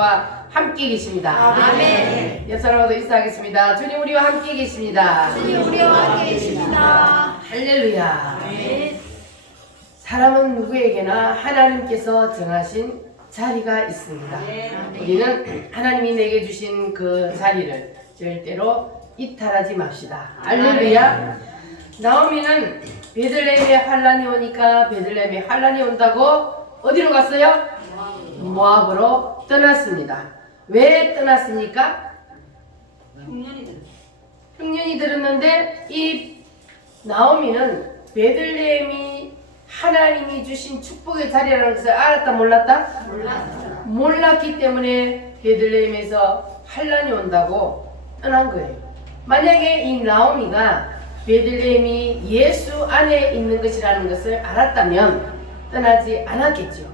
우리와 함께 계십니다. 아멘. 옆 사람하고도 인사하겠습니다. 주님 우리와 함께 계십니다. 주님 우리와 함께 계십니다. 할렐루야. 아멘. 사람은 누구에게나 하나님께서 정하신 자리가 있습니다. 우리는 하나님이 내게 주신 그 자리를 절대로 이탈하지 맙시다. 할렐루야. 나오미는 베들레헴에 환란이 오니까 베들레헴에 환란이 온다고 어디로 갔어요? 모압으로 떠났습니다. 왜 떠났습니까? 흉년이 들었는데 이 나오미는 베들레헴이 하나님이 주신 축복의 자리라는 것을 알았다 몰랐다? 몰랐기 때문에 베들레헴에서 환란이 온다고 떠난 거예요. 만약에 이 나오미가 베들레헴이 예수 안에 있는 것이라는 것을 알았다면 떠나지 않았겠죠.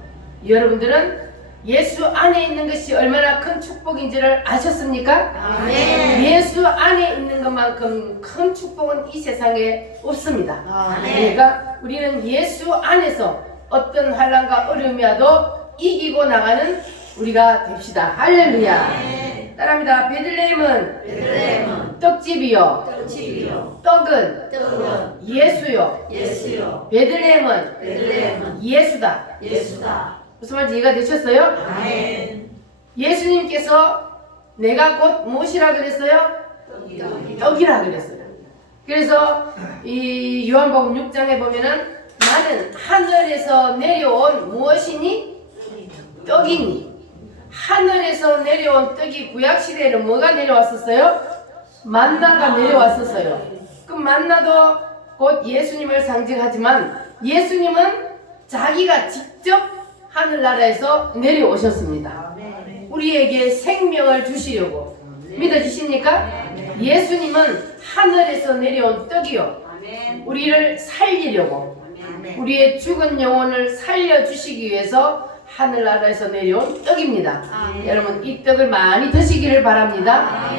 여러분들은 예수 안에 있는 것이 얼마나 큰 축복인지를 아셨습니까? 아멘. 예수 안에 있는 것만큼 큰 축복은 이 세상에 없습니다. 아멘. 그러니까 우리는 예수 안에서 어떤 환난과 어려움이 와도 이기고 나가는 우리가 됩시다. 할렐루야. 따라합니다. 베들레헴은 떡집이요. 떡은 예수요. 베들레헴은 예수다. 무슨 말인지 이해가 되셨어요? 아멘. 예수님께서 내가 곧 무엇이라 그랬어요? 떡이라 그랬어요. 그래서 이 요한복음 6장에 보면은 나는 하늘에서 내려온 무엇이니? 떡이니. 하늘에서 내려온 떡이 구약시대에는 뭐가 내려왔었어요? 만나가 내려왔었어요. 그 만나도 곧 예수님을 상징하지만 예수님은 자기가 직접 하늘나라에서 내려오셨습니다. 우리에게 생명을 주시려고. 믿어지십니까? 예수님은 하늘에서 내려온 떡이요. 우리를 살리려고. 우리의 죽은 영혼을 살려주시기 위해서 하늘나라에서 내려온 떡입니다. 여러분 이 떡을 많이 드시기를 바랍니다.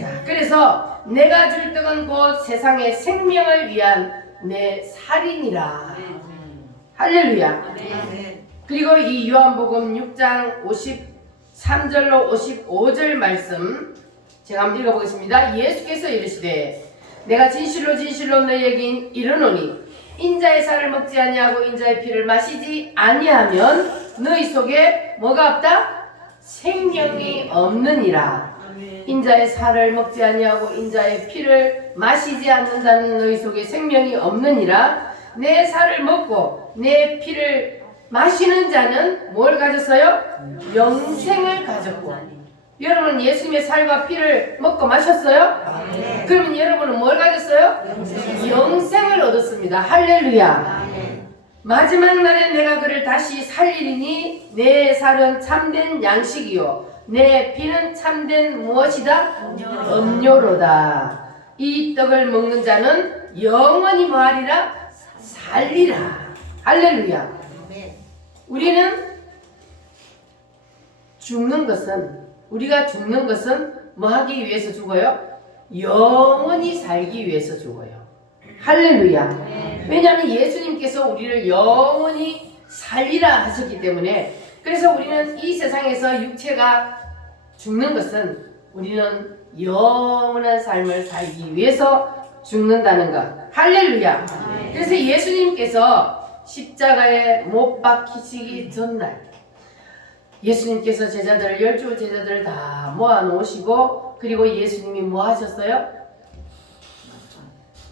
자, 그래서 내가 줄 떡은 곧 세상의 생명을 위한 내 살이니라. 할렐루야. 그리고 이 요한복음 6장 53절로 55절 말씀 제가 한번 읽어보겠습니다. 예수께서 이르시되 내가 진실로 진실로 너희에게 이르노니 인자의 살을 먹지 아니하고 인자의 피를 마시지 아니하면 너희 속에 뭐가 없다? 생명이 없느니라. 인자의 살을 먹지 아니하고 인자의 피를 마시지 않는다는 너희 속에 생명이 없느니라. 내 살을 먹고 내 피를 마시는 자는 뭘 가졌어요? 영생을 가졌고. 여러분 예수님의 살과 피를 먹고 마셨어요? 그러면 여러분은 뭘 가졌어요? 영생을 얻었습니다. 할렐루야. 마지막 날에 내가 그를 다시 살리리니 내 살은 참된 양식이요 내 피는 참된 무엇이다? 음료로다. 이 떡을 먹는 자는 영원히 뭐하리라? 살리라. 할렐루야. 우리는 우리가 죽는 것은 뭐 하기 위해서 죽어요? 영원히 살기 위해서 죽어요. 할렐루야. 왜냐하면 예수님께서 우리를 영원히 살리라 하셨기 때문에. 그래서 우리는 이 세상에서 육체가 죽는 것은 우리는 영원한 삶을 살기 위해서 죽는다는 것. 할렐루야. 그래서 예수님께서 십자가에 못 박히시기 전날 예수님께서 제자들을 12 제자들을 다 모아놓으시고 그리고 예수님이 뭐 하셨어요?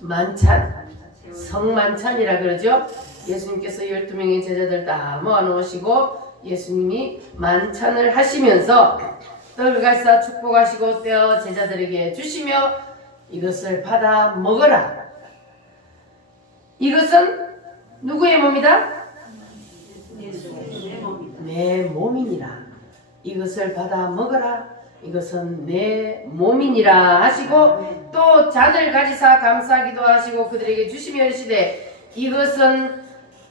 만찬, 성만찬이라 그러죠. 예수님께서 12명의 제자들 다 모아놓으시고 예수님이 만찬을 하시면서 떡을 가사 축복하시고 떼어 제자들에게 주시며 이것을 받아 먹어라. 이것은 누구의 몸이다? 내 몸이니라. 이것을 받아 먹어라. 이것은 내 몸이니라 하시고 또 잔을 가지사 감사기도 하시고 그들에게 주시며 이르시되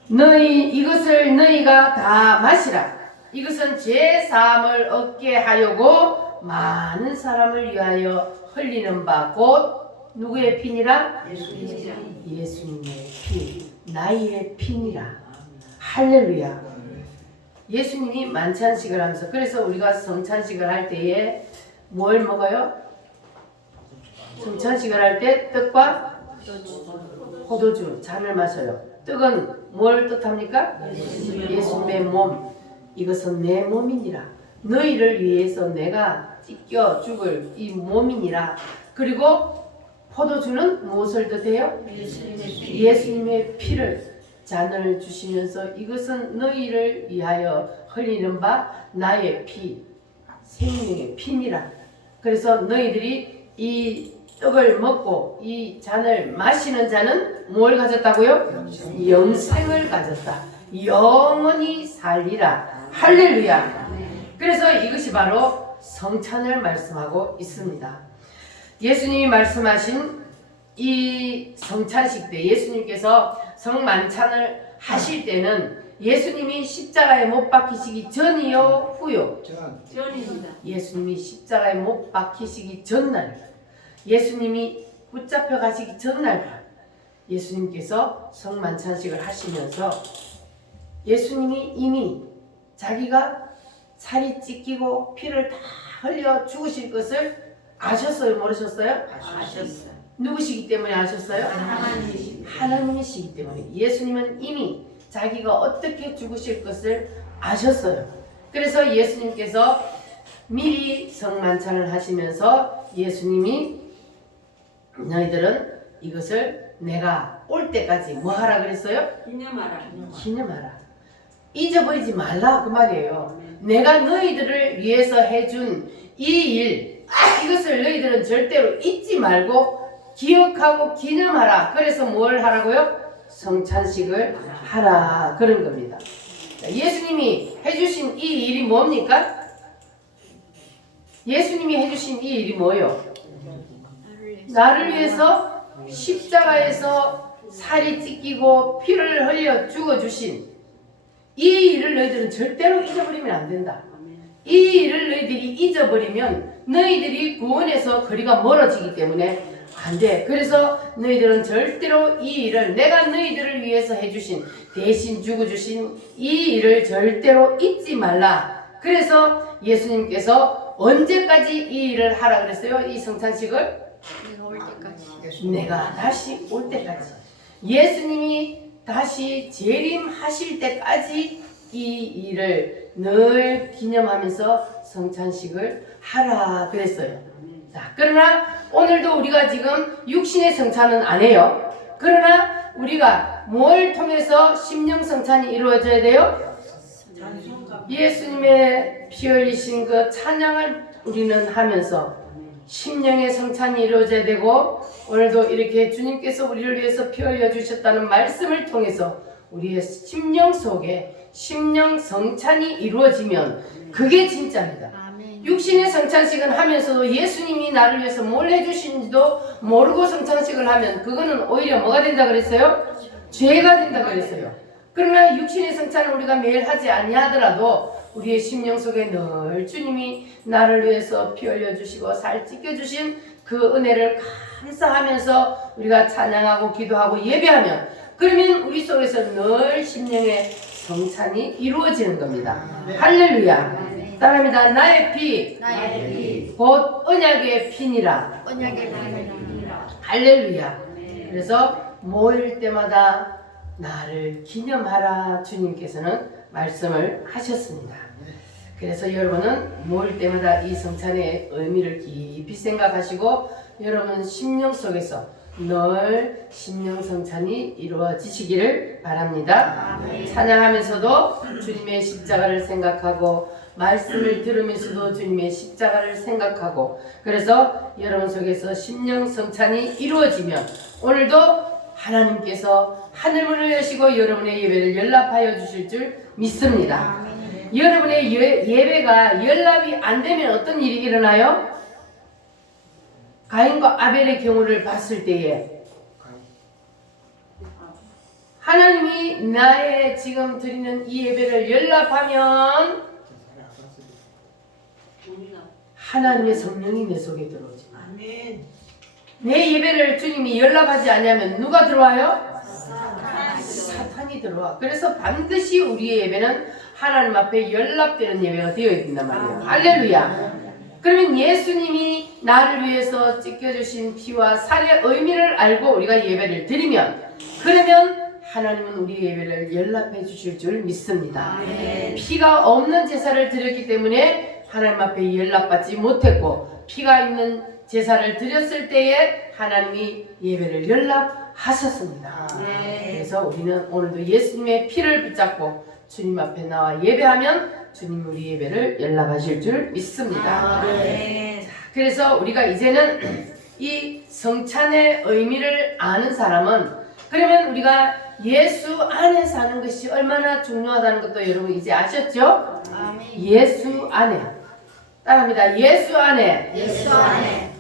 이것을 너희가 다 마시라. 이것은 죄 사함을 얻게 하려고 많은 사람을 위하여 흘리는 바 곧 누구의 피니라? 예수님의 피, 나의 피니라. 할렐루야. 예수님이 만찬식을 하면서, 그래서 우리가 성찬식을 할 때에 뭘 먹어요? 성찬식을 할 때 떡과 포도주, 잔을 마셔요. 떡은 뭘 뜻합니까? 예수님의 몸. 이것은 내 몸이니라. 너희를 위해서 내가 찢겨 죽을 이 몸이니라. 그리고 포도주는 무엇을 뜻해요? 예수님의 피를, 잔을 주시면서 이것은 너희를 위하여 흘리는 바 나의 피, 생명의 피니라. 그래서 너희들이 이 떡을 먹고 이 잔을 마시는 자는 뭘 가졌다고요? 영생을 가졌다. 영원히 살리라. 할렐루야. 그래서 이것이 바로 성찬을 말씀하고 있습니다. 예수님이 말씀하신 이 성찬식 때, 예수님께서 성만찬을 하실 때는 예수님이 십자가에 못 박히시기 전이요 후요? 전입니다. 예수님이 십자가에 못 박히시기 전날, 예수님이 붙잡혀 가시기 전날, 예수님께서 성만찬식을 하시면서 예수님이 이미 자기가 살이 찢기고 피를 다 흘려 죽으실 것을 아셨어요? 모르셨어요? 아셨어요. 누구시기 때문에 아셨어요? 하나님. 하나님이시기 때문에. 예수님은 이미 자기가 어떻게 죽으실 것을 아셨어요. 그래서 예수님께서 미리 성만찬을 하시면서 예수님이 너희들은 이것을 내가 올 때까지 뭐 하라 그랬어요? 기념하라. 잊어버리지 말라 그 말이에요. 내가 너희들을 위해서 해준 이 일, 이것을 너희들은 절대로 잊지 말고 기억하고 기념하라. 그래서 뭘 하라고요? 성찬식을 하라. 그런 겁니다. 예수님이 해주신 이 일이 뭡니까? 예수님이 해주신 이 일이 뭐예요? 나를 위해서 십자가에서 살이 찢기고 피를 흘려 죽어주신 이 일을 너희들은 절대로 잊어버리면 안 된다. 이 일을 너희들이 잊어버리면 너희들이 구원에서 거리가 멀어지기 때문에 안 돼. 그래서 너희들은 절대로 이 일을, 내가 너희들을 위해서 해주신, 대신 죽어주신 이 일을 절대로 잊지 말라. 그래서 예수님께서 언제까지 이 일을 하라 그랬어요? 이 성찬식을? 내가 다시 올 때까지. 예수님이 다시 재림하실 때까지 이 일을 늘 기념하면서 성찬식을 하라 그랬어요. 자, 그러나 오늘도 우리가 지금 육신의 성찬은 안 해요. 그러나 우리가 뭘 통해서 심령 성찬이 이루어져야 돼요? 예수님의 피 흘리신 그 찬양을 우리는 하면서 심령의 성찬이 이루어져야 되고, 오늘도 이렇게 주님께서 우리를 위해서 피 흘려 주셨다는 말씀을 통해서 우리의 심령 속에 심령 성찬이 이루어지면 그게 진짜입니다. 육신의 성찬식은 하면서도 예수님이 나를 위해서 뭘 해주신지도 모르고 성찬식을 하면 그거는 오히려 뭐가 된다 그랬어요? 죄가 된다 그랬어요. 그러나 육신의 성찬을 우리가 매일 하지 아니하더라도 우리의 심령 속에 늘 주님이 나를 위해서 피 흘려주시고 살 찢겨주신 그 은혜를 감사하면서 우리가 찬양하고 기도하고 예배하면, 그러면 우리 속에서 늘 심령의 성찬이 이루어지는 겁니다. 할렐루야. 따라합니다. 나의 피, 곧 언약의 피니라. 할렐루야. 그래서 모일 때마다 나를 기념하라 주님께서는 말씀을 하셨습니다. 그래서 여러분은 모일 때마다 이 성찬의 의미를 깊이 생각하시고 여러분 심령 속에서 늘 심령 성찬이 이루어지시기를 바랍니다. 찬양하면서도 주님의 십자가를 생각하고 말씀을 들으면서도 주님의 십자가를 생각하고, 그래서 여러분 속에서 심령 성찬이 이루어지면 오늘도 하나님께서 하늘문을 여시고 여러분의 예배를 연락하여 주실 줄 믿습니다. 여러분의 예배가 연락이 안 되면 어떤 일이 일어나요? 가인과 아벨의 경우를 봤을 때에 하나님이 나의 지금 드리는 이 예배를 연락하면 하나님의 성령이 내 속에 들어오지. 내 예배를 주님이 연락하지 않으면 누가 들어와요? 사탄이 들어와. 그래서 반드시 우리의 예배는 하나님 앞에 연락되는 예배가 되어야 된단 말이에요. 할렐루야. 그러면 예수님이 나를 위해서 찢겨주신 피와 살의 의미를 알고 우리가 예배를 드리면, 그러면 하나님은 우리 예배를 연락해 주실 줄 믿습니다. 피가 없는 제사를 드렸기 때문에 하나님 앞에 연락받지 못했고, 피가 있는 제사를 드렸을 때에 하나님이 예배를 연락하셨습니다. 그래서 우리는 오늘도 예수님의 피를 붙잡고 주님 앞에 나와 예배하면 주님 우리 예배를 연락하실 줄 믿습니다. 그래서 우리가 이제는 이 성찬의 의미를 아는 사람은, 그러면 우리가 예수 안에 사는 것이 얼마나 중요하다는 것도 여러분 이제 아셨죠? 예수 안에. 따라합니다. 예수 안에. 예수 안에.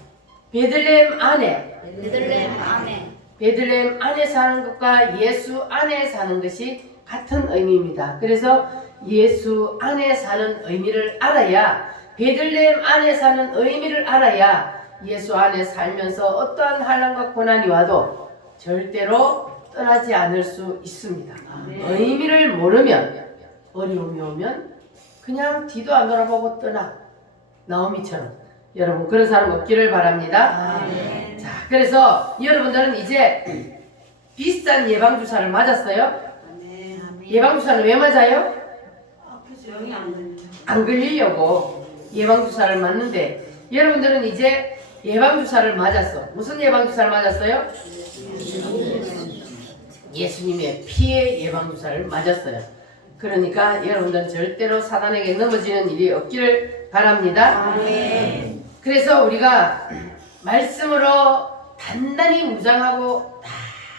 베들레헴 안에. 베들레헴 안에. 베들레헴 안에 사는 것과 예수 안에 사는 것이 같은 의미입니다. 그래서 예수 안에 사는 의미를 알아야, 베들레헴 안에 사는 의미를 알아야 예수 안에 살면서 어떠한 환난과 고난이 와도 절대로 떠나지 않을 수 있습니다. 의미를 모르면, 어려움이 오면 그냥 뒤도 안 돌아보고 떠나. 나오미처럼. 여러분 그런 사람 없기를 바랍니다. 자, 그래서 여러분들은 이제 비슷한 예방주사를 맞았어요? 예방주사는 왜 맞아요? 병이 안 걸려. 안 걸리려고 예방주사를 맞는데, 여러분들은 이제 예방주사를 맞았어. 무슨 예방주사를 맞았어요? 예수님의 피의 예방주사를 맞았어요. 그러니까 여러분들은 절대로 사단에게 넘어지는 일이 없기를 바랍니다. 그래서 우리가 말씀으로 단단히 무장하고 다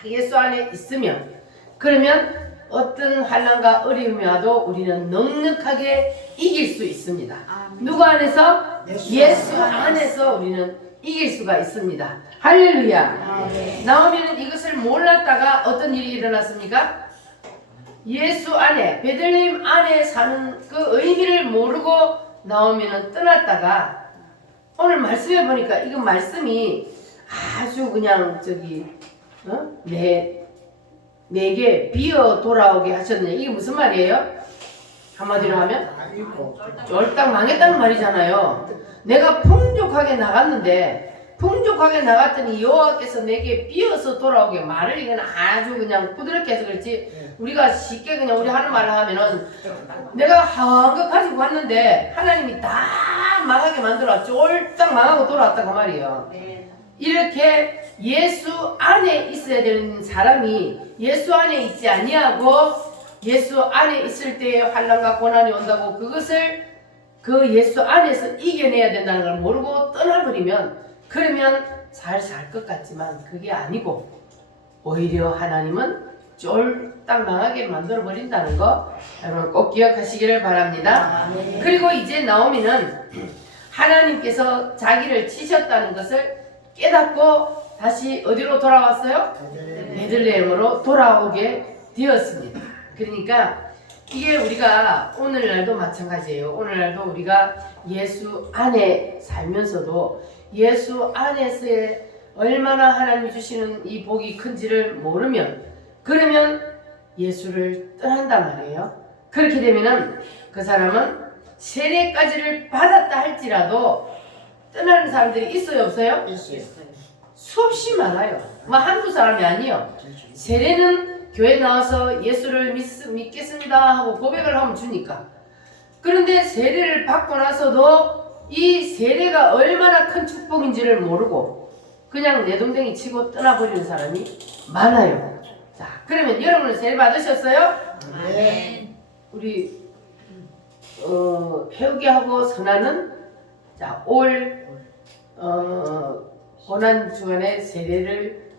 예수 안에 있으면, 그러면 어떤 환난과 어려움이 와도 우리는 넉넉하게 이길 수 있습니다. 누구 안에서? 예수 안에서 우리는 이길 수가 있습니다. 할렐루야. 나오미는 이것을 몰랐다가 어떤 일이 일어났습니까? 예수 안에, 베들레헴 안에 사는 그 의미를 모르고 나오미는 떠났다가, 오늘 말씀해 보니까 이건 말씀이 아주 그냥 내게 비어 돌아오게 하셨네. 이게 무슨 말이에요? 한마디로 하면 쫄딱 망했다는 말이잖아요. 내가 풍족하게 나갔더니 여호와께서 내게 비어서 돌아오게. 말을 이건 아주 그냥 부드럽게 해서 그렇지, 우리가 쉽게 그냥 우리 하는 말을 하면은 내가 한껏 가지고 왔는데 하나님이 다 망하게 만들어 쫄딱 망하고 돌아왔다 그 말이에요. 이렇게 예수 안에 있어야 되는 사람이 예수 안에 있지 아니하고 예수 안에 있을 때에 환난과 고난이 온다고 그것을 그 예수 안에서 이겨내야 된다는 걸 모르고 떠나버리면, 그러면 잘 살 것 같지만 그게 아니고 오히려 하나님은 쫄딱 망하게 만들어 버린다는 거 여러분 꼭 기억하시기를 바랍니다. 그리고 이제 나오미는 하나님께서 자기를 치셨다는 것을 깨닫고 다시 어디로 돌아왔어요? 베들레헴으로 돌아오게 되었습니다. 그러니까 이게 우리가 오늘날도 마찬가지예요. 오늘날도 우리가 예수 안에 살면서도 예수 안에서의 얼마나 하나님이 주시는 이 복이 큰지를 모르면, 그러면 예수를 떠난단 말이에요. 그렇게 되면은 그 사람은 세례까지를 받았다 할지라도 떠나는 사람들이 있어요, 없어요? 수없이 많아요. 뭐 한두 사람이 아니요. 세례는 교회 나와서 예수를 믿겠습니다 하고 고백을 하면 주니까. 그런데 세례를 받고 나서도 이 세례가 얼마나 큰 축복인지를 모르고 그냥 내동댕이 치고 떠나버리는 사람이 많아요. 자, 그러면 여러분은 세례 받으셨어요? 네. 우리 회개하고 선하는 올 고난 주간에 세례를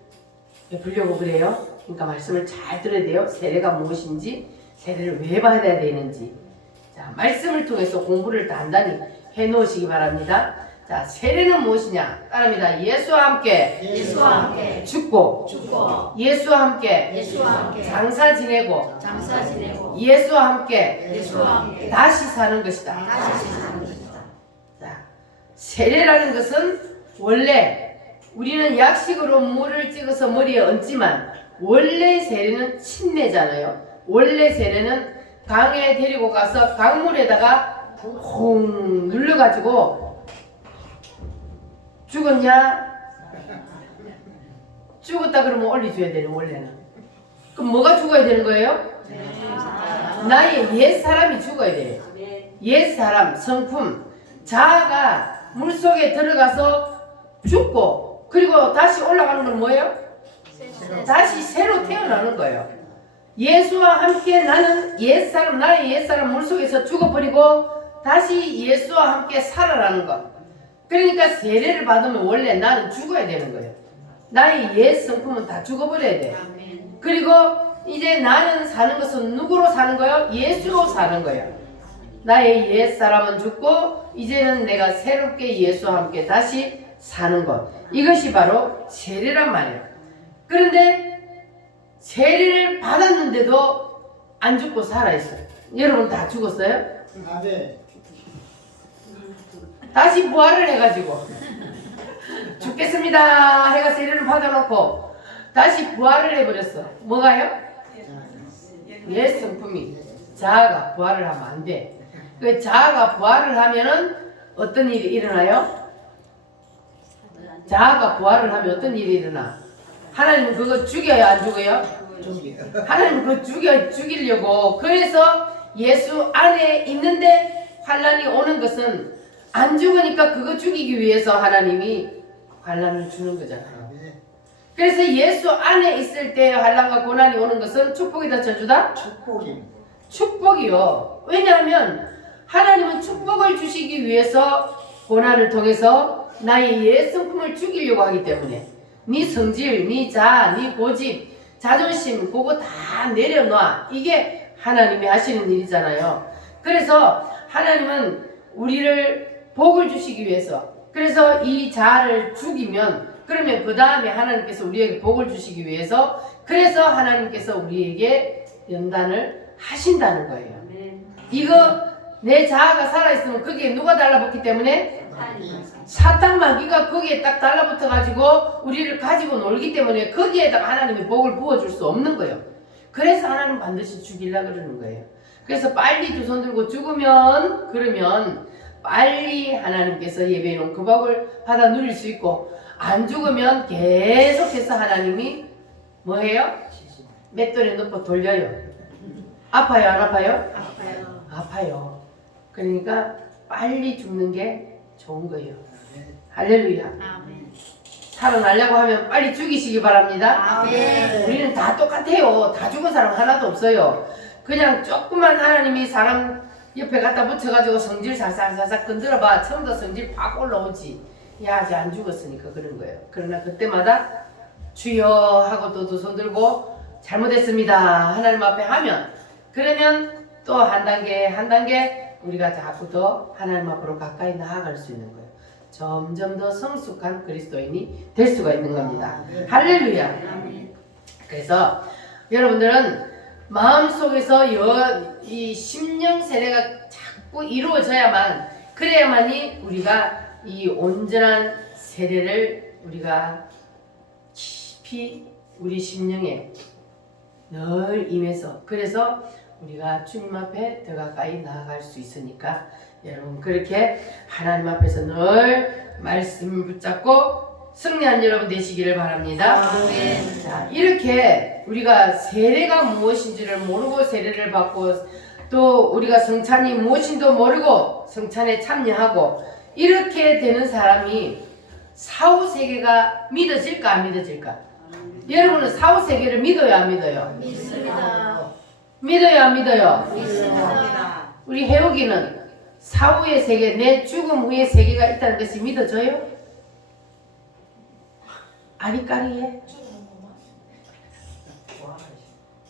베풀려고 그래요. 그러니까 말씀을 잘 들어야 돼요. 세례가 무엇인지, 세례를 왜 받아야 되는지. 자, 말씀을 통해서 공부를 단단히 해 놓으시기 바랍니다. 자, 세례는 무엇이냐? 따릅니다. 예수와 함께 죽고 예수와 함께 장사 지내고 예수와 함께 다시 사는 것이다. 자, 세례라는 것은 원래 우리는 약식으로 물을 찍어서 머리에 얹지만 원래 세례는 침례잖아요. 원래 세례는 강에 데리고 가서 강물에다가 홍 눌러가지고 죽었냐? 죽었다 그러면 올려줘야 되는 원래는. 그럼 뭐가 죽어야 되는 거예요? 나의 옛 사람이 죽어야 돼요. 옛 사람, 성품, 자아가 물속에 들어가서 죽고 그리고 다시 올라가는 건 뭐예요? 다시 새로 태어나는 거예요. 예수와 함께 나는 옛사람, 나의 옛사람 물속에서 죽어버리고 다시 예수와 함께 살아나는 것. 그러니까 세례를 받으면 원래 나는 죽어야 되는 거예요. 나의 옛 성품은 다 죽어버려야 돼요. 그리고 이제 나는 사는 것은 누구로 사는 거예요? 예수로 사는 거예요. 나의 옛사람은 죽고 이제는 내가 새롭게 예수와 함께 다시 사는 것. 이것이 바로 세례란 말이에요. 그런데 세례를 받았는데도 안 죽고 살아있어요. 여러분 다 죽었어요? 다시 부활을 해가지고 죽겠습니다 해가 세례를 받아놓고 다시 부활을 해버렸어. 뭐가요? 옛 성품이. 자아가 부활을 하면 안 돼. 그 자아가 부활을 하면은 어떤 일이 일어나요? 자아가 부활을 하면 어떤 일이 일어나? 하나님은 그거 죽여야 안 죽어요? 하나님은 그거 죽이려고. 그래서 예수 안에 있는데 환란이 오는 것은 안 죽으니까 그거 죽이기 위해서 하나님이 환란을 주는 거잖아요. 그래서 예수 안에 있을 때 환란과 고난이 오는 것은 축복이다 저주다? 축복이요. 왜냐하면 하나님은 축복을 주시기 위해서 고난을 통해서 나의 옛 성품을 죽이려고 하기 때문에 네 성질, 네 자아, 네 고집, 자존심 그거 다 내려놔. 이게 하나님이 하시는 일이잖아요. 그래서 하나님은 우리를 복을 주시기 위해서, 그래서 이 자아를 죽이면 그러면 그 다음에 하나님께서 우리에게 복을 주시기 위해서, 그래서 하나님께서 우리에게 연단을 하신다는 거예요. 이거 내 자아가 살아있으면 거기에 누가 달라붙기 때문에? 사탄 마귀가 거기에 딱 달라붙어 가지고 우리를 가지고 놀기 때문에 거기에다가 하나님이 복을 부어줄 수 없는 거예요. 그래서 하나님 반드시 죽이려고 그러는 거예요. 그래서 빨리 두 손 들고 죽으면, 그러면 빨리 하나님께서 예배해 놓은 그 복을 받아 누릴 수 있고, 안 죽으면 계속해서 하나님이 뭐해요? 맷돌에 넣고 돌려요. 아파요 안 아파요? 아파요. 그러니까 빨리 죽는 게 좋은 거예요. 할렐루야. 살아나려고 하면 빨리 죽이시기 바랍니다. 우리는 다 똑같아요. 다 죽은 사람 하나도 없어요. 그냥 조금만 하나님이 사람 옆에 갖다 붙여가지고 성질 살살살살 건드려봐. 처음부터 성질 팍 올라오지. 야, 아직 안 죽었으니까 그런 거예요. 그러나 그때마다 주여 하고 또 두 손 들고 잘못했습니다 하나님 앞에 하면, 그러면 또 한 단계 한 단계 우리가 자꾸 더 하나님 앞으로 가까이 나아갈 수 있는 거예요. 점점 더 성숙한 그리스도인이 될 수가 있는 겁니다. 할렐루야. 그래서 여러분들은 마음속에서 이 심령 세례가 자꾸 이루어져야만, 그래야만이 우리가 이 온전한 세례를 우리가 깊이 우리 심령에 늘 임해서, 그래서 우리가 주님 앞에 더 가까이 나아갈 수 있으니까 여러분 그렇게 하나님 앞에서 늘 말씀 붙잡고 승리한 여러분 되시기를 바랍니다. 자, 이렇게 우리가 세례가 무엇인지를 모르고 세례를 받고, 또 우리가 성찬이 무엇인지도 모르고 성찬에 참여하고, 이렇게 되는 사람이 사후세계가 믿어질까 안 믿어질까? 여러분은 사후세계를 믿어요 안 믿어요? 믿습니다. 믿어요 안 믿어요? 믿습니다. 우리 해옥이는 사후의 세계, 내 죽음 후의 세계가 있다는 것이 믿어져요? 아리까리해?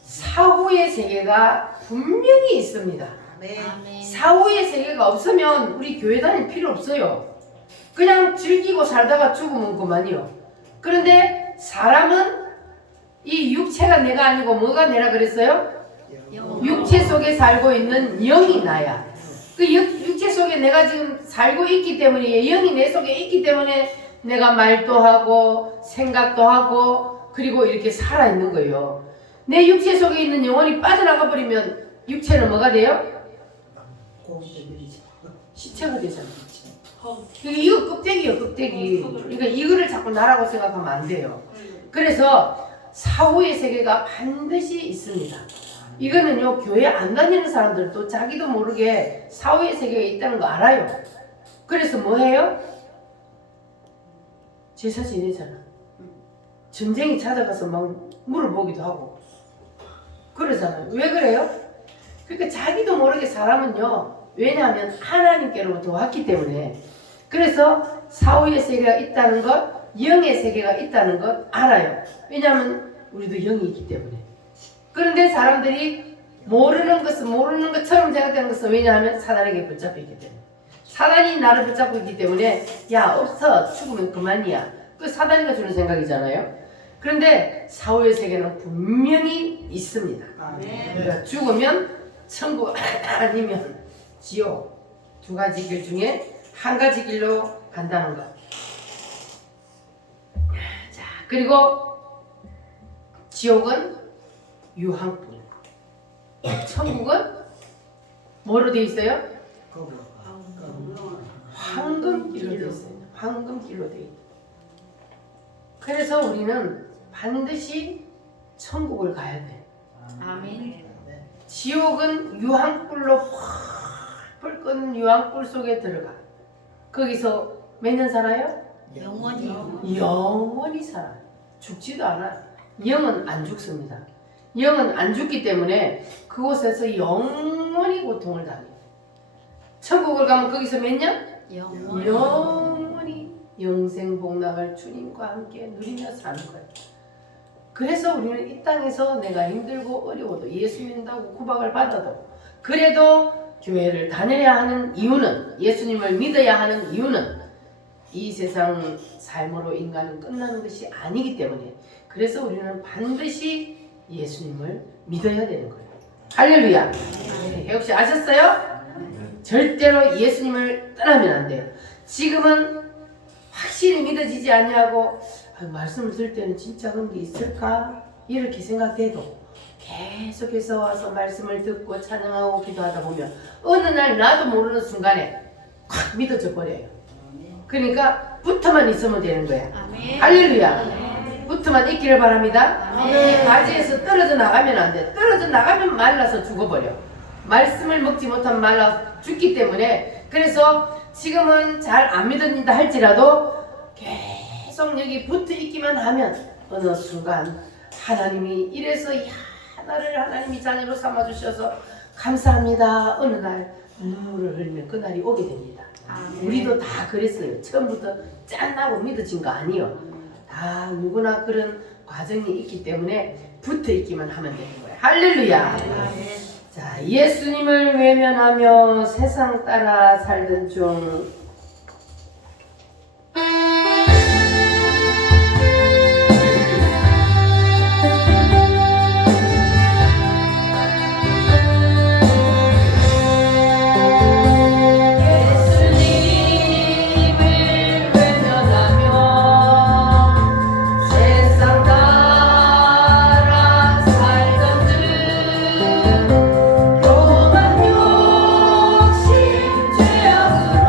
사후의 세계가 분명히 있습니다. 사후의 세계가 없으면 우리 교회 다닐 필요 없어요. 그냥 즐기고 살다가 죽으면 그만이요. 그런데 사람은 이 육체가 내가 아니고 뭐가 내라 그랬어요? 육체 속에 살고 있는 영이 나야. 그 육체 속에 내가 지금 살고 있기 때문에, 영이 내 속에 있기 때문에 내가 말도 하고 생각도 하고 그리고 이렇게 살아있는 거예요. 내 육체 속에 있는 영혼이 빠져나가 버리면 육체는 뭐가 돼요? 시체가 되잖아요. 이거 껍데기예요, 껍데기. 그러니까 이거를 자꾸 나라고 생각하면 안 돼요. 그래서 사후의 세계가 반드시 있습니다. 이거는요, 교회 안 다니는 사람들도 자기도 모르게 사후의 세계가 있다는 거 알아요. 그래서 뭐 해요? 제사 지내잖아. 전쟁이 찾아가서 막 물어보기도 하고 그러잖아요. 왜 그래요? 그러니까 자기도 모르게 사람은요, 왜냐하면 하나님께로부터 왔기 때문에. 그래서 사후의 세계가 있다는 것, 영의 세계가 있다는 것 알아요. 왜냐하면 우리도 영이 있기 때문에. 그런데 사람들이 모르는 것처럼 생각되는 것은 왜냐하면 사단에게 붙잡혀 있기 때문에. 사단이 나를 붙잡고 있기 때문에 야 없어 죽으면 그만이야. 그 사단이가 주는 생각이잖아요. 그런데 사후의 세계는 분명히 있습니다. 그러니까 죽으면 천국 아니면 지옥, 두 가지 길 중에 한 가지 길로 간다는 것. 자, 그리고 지옥은 유황불, 천국은 뭐로 되어 있어요? 황금길로 되어 있어요. 황금길로 되어 있어요. 그래서 우리는 반드시 천국을 가야 돼. 아멘. 지옥은 유황불로 불 끄는 유황불 속에 들어가. 거기서 몇 년 살아요? 영원히 살아요. 죽지도 않아요. 영은 안 죽습니다. 영은 안 죽기 때문에 그곳에서 영원히 고통을 당해요. 천국을 가면 거기서 몇 년? 영원히 영생복락을 주님과 함께 누리며 사는 거예요. 그래서 우리는 이 땅에서 내가 힘들고 어려워도 예수 믿는다고 구박을 받아도 그래도 교회를 다녀야 하는 이유는, 예수님을 믿어야 하는 이유는 이 세상 삶으로 인간은 끝나는 것이 아니기 때문에, 그래서 우리는 반드시 예수님을 믿어야 되는 거예요. 할렐루야. 네, 혹시 아셨어요? 절대로 예수님을 떠나면 안 돼요. 지금은 확실히 믿어지지 아니하고 말씀을 들을 때는 진짜 그런 게 있을까? 이렇게 생각해도 계속해서 와서 말씀을 듣고 찬양하고 기도하다 보면 어느 날 나도 모르는 순간에 확 믿어져 버려요. 그러니까 붙어만 있으면 되는 거야. 할렐루야. 붙어만 있기를 바랍니다. 이 가지에서 떨어져 나가면 안 돼. 떨어져 나가면 말라서 죽어버려. 말씀을 먹지 못하면 말라 죽기 때문에. 그래서 지금은 잘 안 믿어진다 할지라도 계속 여기 붙어 있기만 하면 어느 순간 하나님이 이래서 야 나를 하나님이 자녀로 삼아주셔서 감사합니다. 어느 날 눈물을 흘리면 그날이 오게 됩니다. 우리도 다 그랬어요. 처음부터 짠하고 믿어진 거 아니에요. 다 누구나 그런 과정이 있기 때문에 붙어 있기만 하면 되는 거예요. 할렐루야. 자, 예수님을 외면하며 세상 따라 살던 중 교만 욕심 죄악으로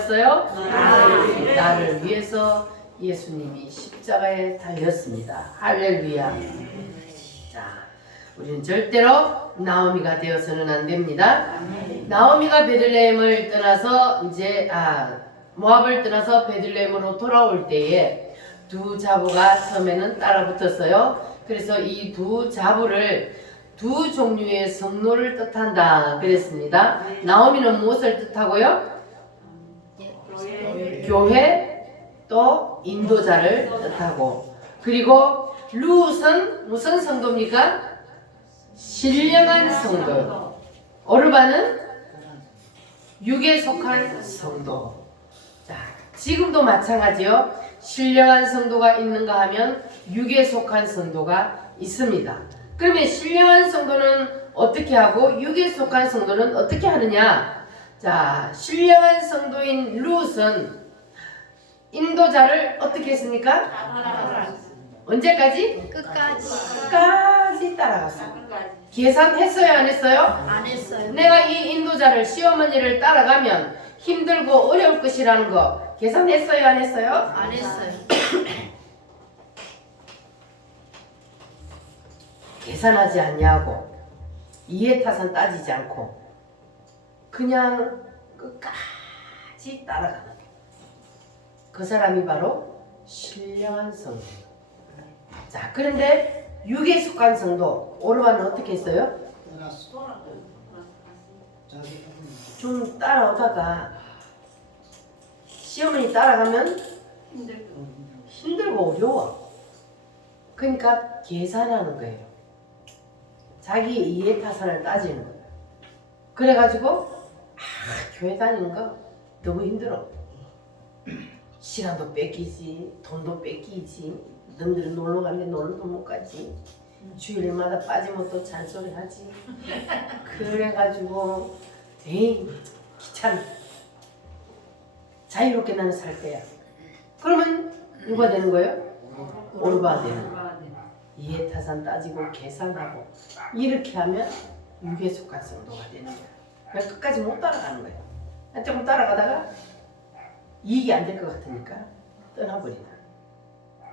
왔어요? 나를 위해서 예수님이 십자가에 달렸습니다. 할렐루야. 자, 우리는 절대로 나오미가 되어서는 안 됩니다. 나오미가 베들레헴을 떠나서 모압을 떠나서 베들레헴으로 돌아올 때에 두 자부가 처음에는 따라붙었어요. 그래서 이 두 자부를 두 종류의 성노를 뜻한다 그랬습니다. 나오미는 무엇을 뜻하고요? 교회 또 인도자를 뜻하고, 그리고 룻은 무슨 성도입니까? 신령한 성도. 오르바는 육에 속한 성도. 자, 지금도 마찬가지요. 신령한 성도가 있는가 하면 육에 속한 성도가 있습니다. 그러면 신령한 성도는 어떻게 하고 육에 속한 성도는 어떻게 하느냐? 자, 신령한 성도인 룻은 인도자를 어떻게 했습니까? 언제까지? 끝까지 따라갔어. 계산했어요, 안 했어요? 안 했어요. 내가 이 인도자를, 시어머니를 따라가면 힘들고 어려울 것이라는 거 계산했어요, 안 했어요? 안 했어요. 계산하지 않냐고, 이해타산 따지지 않고 그냥 끝까지 따라가는 거예요. 그 사람이 바로 신령한 성도. 자, 그런데 육에 속한 성도 오르바는 어떻게 했어요? 좀 따라오다가 시어머니 따라가면 힘들고 어려워. 그러니까 계산하는 거예요. 자기 이해타산을 따지는 거예요. 그래가지고 교회 다니는 거 너무 힘들어. 시간도 뺏기지, 돈도 뺏기지, 너희들은 놀러 가는데 놀러도 못 가지, 주일마다 빠지면 또 잔소리 하지. 그래가지고 에이 귀찮아. 자유롭게 나는 살 때야. 그러면 누가 되는 거예요? 오르바 되는 거예요. 이해타산 따지고 계산하고 이렇게 하면 육에 속한 성도가 되는 거야. 끝까지 못 따라가는 거야. 조금 따라가다가 이익이 안 될 것 같으니까 떠나버리다.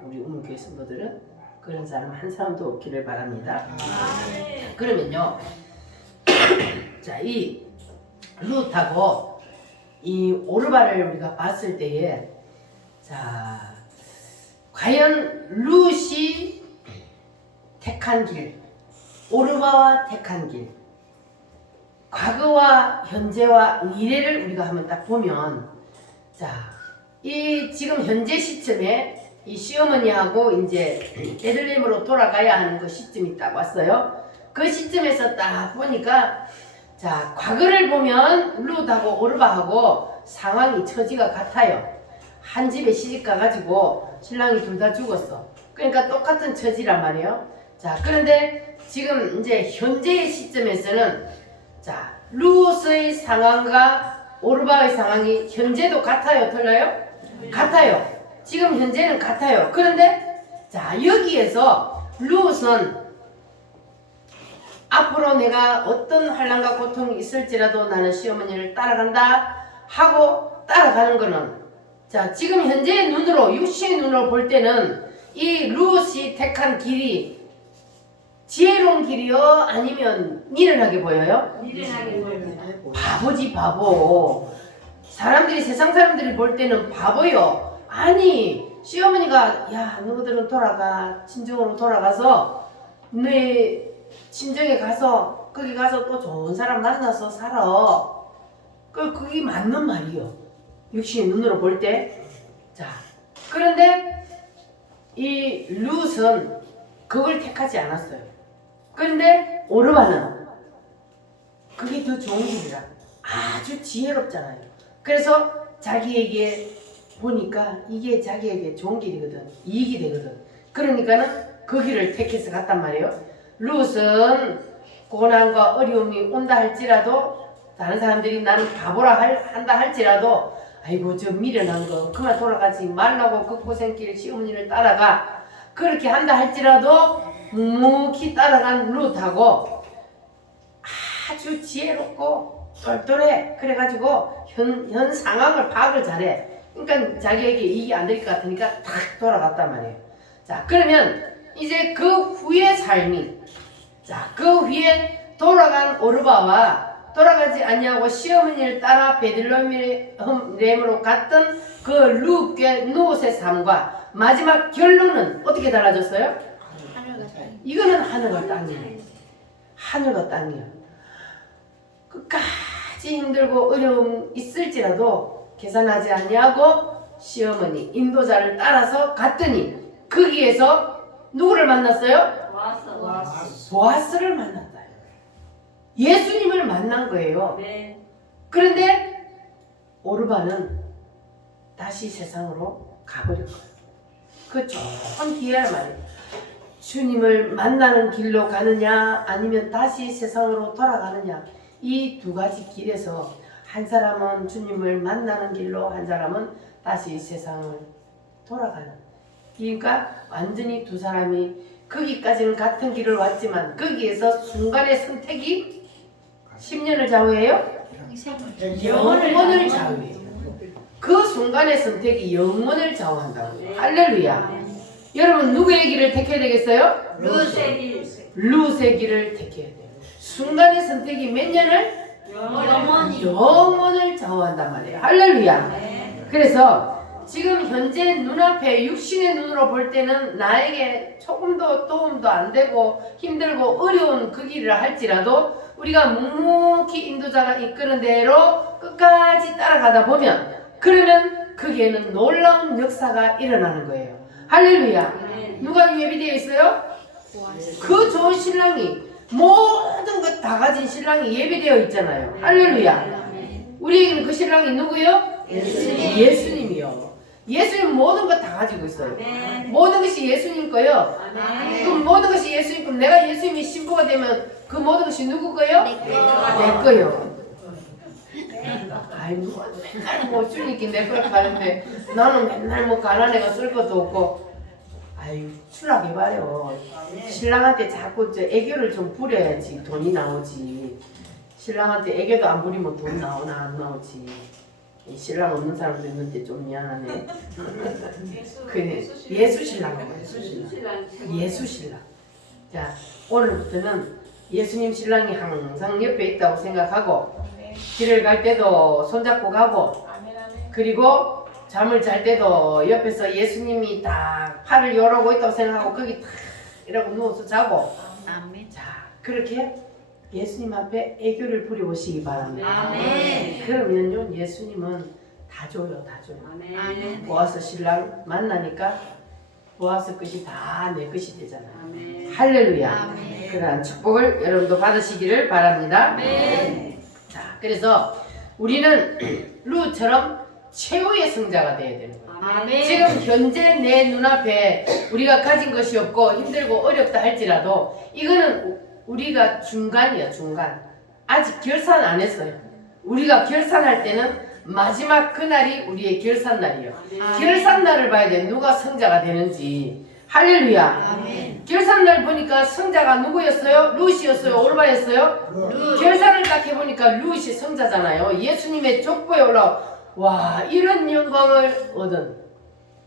우리 우문교회 성도들은 그런 사람 한 사람도 없기를 바랍니다. 자, 그러면요, 자, 이 룻하고 이 오르바를 우리가 봤을 때에, 자, 과연 룻이 택한 길, 오르바와 택한 길, 과거와 현재와 미래를 우리가 한번 딱 보면, 자, 이 지금 현재 시점에 이 시어머니하고 이제 베들레헴으로 돌아가야 하는 그 시점이 딱 왔어요. 그 시점에서 딱 보니까, 자, 과거를 보면 룻하고 오르바하고 상황이 처지가 같아요. 한 집에 시집 가가지고 신랑이 둘 다 죽었어. 그러니까 똑같은 처지란 말이에요. 자, 그런데 지금 이제 현재의 시점에서는, 자, 룻의 상황과 오르바의 상황이 현재도 같아요, 틀려요? 같아요. 지금 현재는 같아요. 그런데 자, 여기에서 룻은 앞으로 내가 어떤 환난과 고통이 있을지라도 나는 시어머니를 따라간다 하고 따라가는 거는, 자, 지금 현재의 눈으로, 육신의 눈으로 볼 때는 이 룻이 택한 길이 지혜로운 길이요? 아니면 미련하게 보여요? 미련하게 보입니다. 바보지, 바보. 사람들이, 세상 사람들이 볼 때는 바보요. 아니, 시어머니가, 야, 너희들은 돌아가, 친정으로 돌아가서 너희 친정에 가서, 거기 가서 또 좋은 사람 만나서 살아. 그게 맞는 말이요, 육신의 눈으로 볼 때. 자, 그런데 이 룻은 그걸 택하지 않았어요. 그런데 오르바는 그게 더 좋은 길이라. 아주 지혜롭잖아요. 그래서 자기에게 보니까 이게 자기에게 좋은 길이거든, 이익이 되거든. 그러니까는 그 길을 택해서 갔단 말이에요. 룻은 고난과 어려움이 온다 할지라도, 다른 사람들이 나는 바보라 한다 할지라도, 아이고 저 미련한 거 그만 돌아가지 말라고 그 고생길 시어머니를 따라가, 그렇게 한다 할지라도 묵묵히 따라간 룻하고 아주 지혜롭고 똘똘해. 그래가지고 현 상황을 파악을 잘해. 그러니까 자기에게 이익이 안 될 것 같으니까 탁 돌아갔단 말이에요. 자, 그러면 이제 그 후의 삶이, 자, 그 후에 돌아간 오르바와 돌아가지 아니하고 시어머니를 따라 베들레헴으로 갔던 그 룻의 삶과 마지막 결론은 어떻게 달라졌어요? 하늘과 땅. 이거는 하늘과 땅이에요. 하늘과 땅이에요. 끝까지 힘들고 어려움 있을지라도 계산하지 아니하고 시어머니 인도자를 따라서 갔더니 거기에서 누구를 만났어요? 보아스를 만났다. 예수님을 만난 거예요. 네. 그런데 오르바는 다시 세상으로 가버린 거예요. 그 좋은 기회란 말이에요. 주님을 만나는 길로 가느냐 아니면 다시 세상으로 돌아가느냐, 이 두 가지 길에서 한 사람은 주님을 만나는 길로, 한 사람은 다시 세상을 돌아가는. 그러니까 완전히 두 사람이 거기까지는 같은 길을 왔지만 거기에서 순간의 선택이 10년을 좌우해요? 영원을 좌우해요. 그 순간의 선택이 영원을 좌우한다고요. 할렐루야. 여러분 누구의 길을 택해야 되겠어요? 룻의 길을 택해야 돼요. 순간의 선택이 몇 년을? 영원을 좌우한단 말이에요. 할렐루야. 그래서 지금 현재 눈앞에 육신의 눈으로 볼 때는 나에게 조금도 도움도 안 되고 힘들고 어려운 그 길을 할지라도 우리가 묵묵히 인도자가 이끄는 대로 끝까지 따라가다 보면, 그러면 거기에는 놀라운 역사가 일어나는 거예요. 할렐루야. 누가 예비되어 있어요? 그 좋은 신랑이, 모든 것 다 가진 신랑이 예비되어 있잖아요. 할렐루야. 우리에게는 그 신랑이 누구요? 예수님이요. 예수님 모든 것 다 가지고 있어요. 모든 것이 예수님 거요. 그럼 모든 것이 예수님 거면 내가 예수님이 신부가 되면 그 모든 것이 누구 거요? 내 거요. 아이고, 맨날 뭐 주님께 내 걸 가는데 나는 맨날 뭐 가난해가 쓸 것도 없고, 아유 추락해봐요. 신랑한테 자꾸 애교를 좀 부려야지 돈이 나오지. 신랑한테 애교도 안 부리면 돈 나오나 안 나오지. 신랑 없는 사람도 있는데 좀 미안하네. 그 예수 신랑. 예수 신랑. 자, 오늘부터는 예수님 신랑이 항상 옆에 있다고 생각하고 길을 갈 때도 손잡고 가고, 그리고 잠을 잘 때도 옆에서 예수님이 딱 팔을 열어오고 있다고 생각하고 거기 딱 이러고 누워서 자고. 아멘. 자, 그렇게 예수님 앞에 애교를 부려보시기 바랍니다. 아멘. 그러면요 예수님은 다 줘요. 다 줘요. 아멘. 보아스 신랑 만나니까 보아스 것이 다 내 것이 되잖아요. 아멘. 할렐루야. 아멘. 그러한 축복을 여러분도 받으시기를 바랍니다. 아멘. 자, 그래서 우리는 룻처럼 최후의 승자가 되어야 되는 거예요. 아멘. 지금 현재 내 눈앞에 우리가 가진 것이 없고 힘들고 어렵다 할지라도 이거는 우리가 중간이야. 중간. 아직 결산 안 했어요. 우리가 결산할 때는 마지막 그날이 우리의 결산날이에요. 결산날을 봐야 돼. 누가 승자가 되는지. 할렐루야. 아멘. 결산날 보니까 승자가 누구였어요? 룻이었어요? 오르바였어요? 결산을 딱 해보니까 룻이 승자잖아요. 예수님의 족보에 올라와. 와, 이런 영광을 얻은.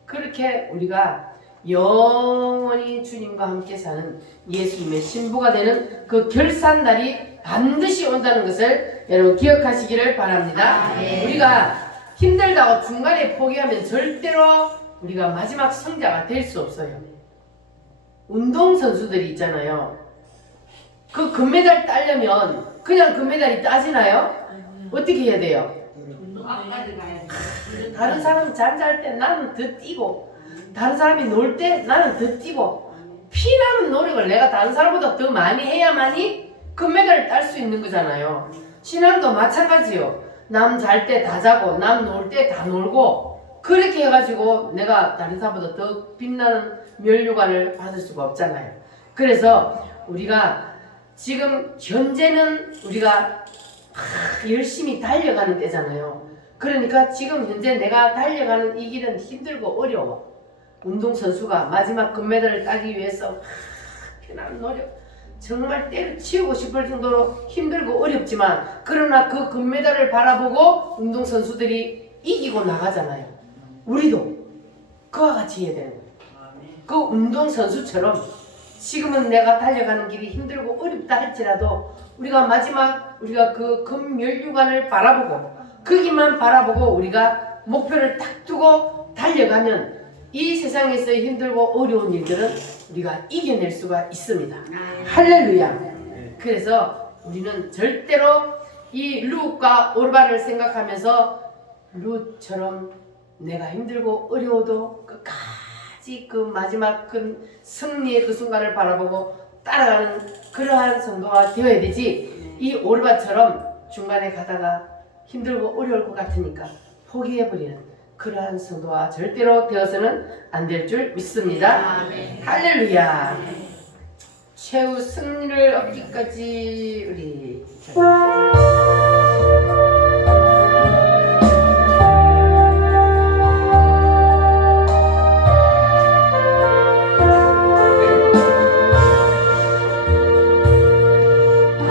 그렇게 우리가 영원히 주님과 함께 사는 예수님의 신부가 되는 그 결산날이 반드시 온다는 것을 여러분 기억하시기를 바랍니다. 우리가 힘들다고 중간에 포기하면 절대로 우리가 마지막 승자가 될 수 없어요. 운동선수들이 있잖아요. 그 금메달 따려면 그냥 금메달이 따지나요? 어떻게 해야 돼요? 다른 사람이 잠잘 때 나는 더 뛰고, 다른 사람이 놀 때 나는 더 뛰고, 피나는 노력을 내가 다른 사람보다 더 많이 해야만이 금메달을 딸 수 있는 거잖아요. 신앙도 마찬가지요. 남 잘 때 다 자고 남 놀 때 다 놀고, 그렇게 해가지고 내가 다른 사람보다 더 빛나는 면류관을 받을 수가 없잖아요. 그래서 우리가 지금 현재는 우리가 열심히 달려가는 때잖아요. 그러니까 지금 현재 내가 달려가는 이 길은 힘들고 어려워. 운동선수가 마지막 금메달을 따기 위해서 피나는 노력, 정말 때려치우고 싶을 정도로 힘들고 어렵지만 그러나 그 금메달을 바라보고 운동선수들이 이기고 나가잖아요. 우리도 그와 같이 해야 되는 거예요. 그 운동선수처럼 지금은 내가 달려가는 길이 힘들고 어렵다 할지라도 우리가 마지막 우리가 그 금면류관을 바라보고 거기만 바라보고 우리가 목표를 딱 두고 달려가면 이 세상에서의 힘들고 어려운 일들은 우리가 이겨낼 수가 있습니다. 할렐루야. 그래서 우리는 절대로 이 룻과 오르바를 생각하면서 룻처럼 내가 힘들고 어려워도 끝까지 그 마지막 그 승리의 그 순간을 바라보고 따라가는 그러한 성도가 되어야 되지, 이 오르바처럼 중간에 가다가 힘들고 어려울 것 같으니까 포기해버리는 그러한 성도가 절대로 되어서는 안 될 줄 믿습니다. 할렐루야. 최후 승리를 얻기까지 우리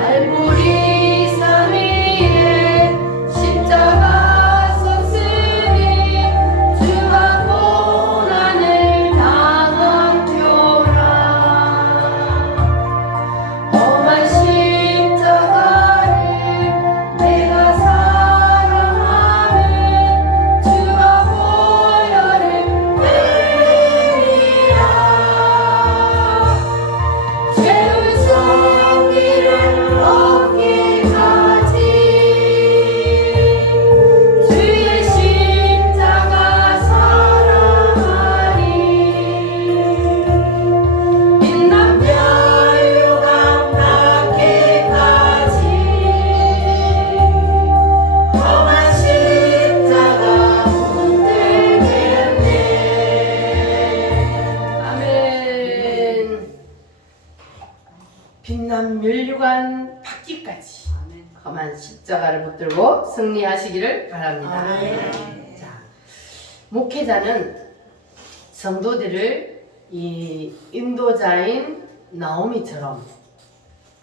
알보리 산 위에 십자가 섰으니 주가 고난을 당한 표라. 험한 십자가를 내가 사랑하면 주가 보혈을 흘리리라. 최후 승리를 얻기까지 주의 십자가 사랑하리. 빛난 멸류관 닿기까지 험한 십자가 붙들겠네. 아멘. 빛난 멸류관 받기까지 험한 십자가를 붙들고 승리하시기를 바랍니다. 자, 목회자는 성도들을 이 인도자인 나오미처럼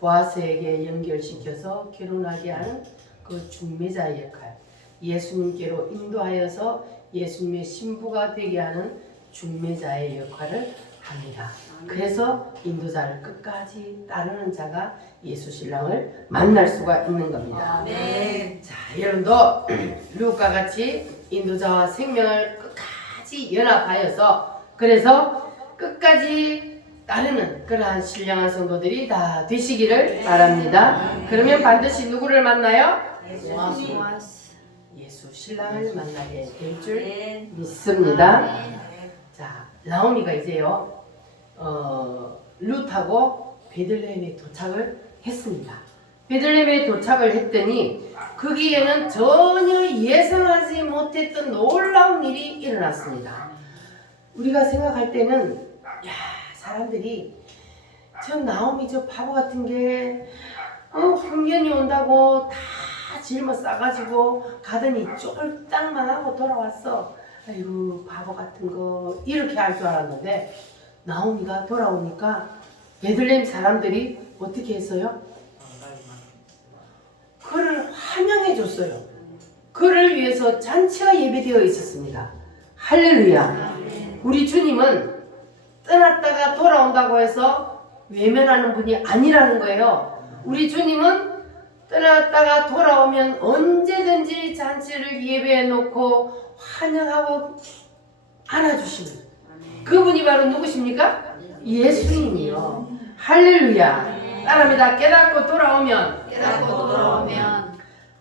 보아스에게 연결시켜서 결혼하게 하는 그 중매자의 역할, 예수님께로 인도하여서 예수님의 신부가 되게 하는 중매자의 역할을 합니다. 그래서 인도자를 끝까지 따르는 자가 예수 신랑을 만날 수가 있는 겁니다. 자, 여러분도 룻과 같이 인도자와 생명을 끝까지 연합하여서 그래서 끝까지 따르는 그러한 신령한 성도들이 다 되시기를 바랍니다. 그러면 반드시 누구를 만나요? 예수 신랑을 만나게 될 줄 믿습니다. 자, 나오미가 이제요 룻하고 베들레헴에 도착을 했습니다. 베들레헴에 도착을 했더니 거기에는 전혀 예상하지 못했던 놀라운 일이 일어났습니다. 우리가 생각할 때는 야, 사람들이 저 나오미 저 바보 같은 게 풍년이 온다고 다 짊어 싸가지고 가더니 쫄딱만 하고 돌아왔어. 아이고 바보 같은 거 이렇게 할 줄 알았는데 나오미가 돌아오니까 베들레헴 사람들이 어떻게 했어요? 그를 환영해 줬어요. 그를 위해서 잔치가 예배되어 있었습니다. 할렐루야. 우리 주님은 떠났다가 돌아온다고 해서 외면하는 분이 아니라는 거예요. 우리 주님은 떠났다가 돌아오면 언제든지 잔치를 예배해 놓고 환영하고 안아주시는 그분이 바로 누구십니까? 예수님이요. 할렐루야. 따라합니다. 깨닫고 돌아오면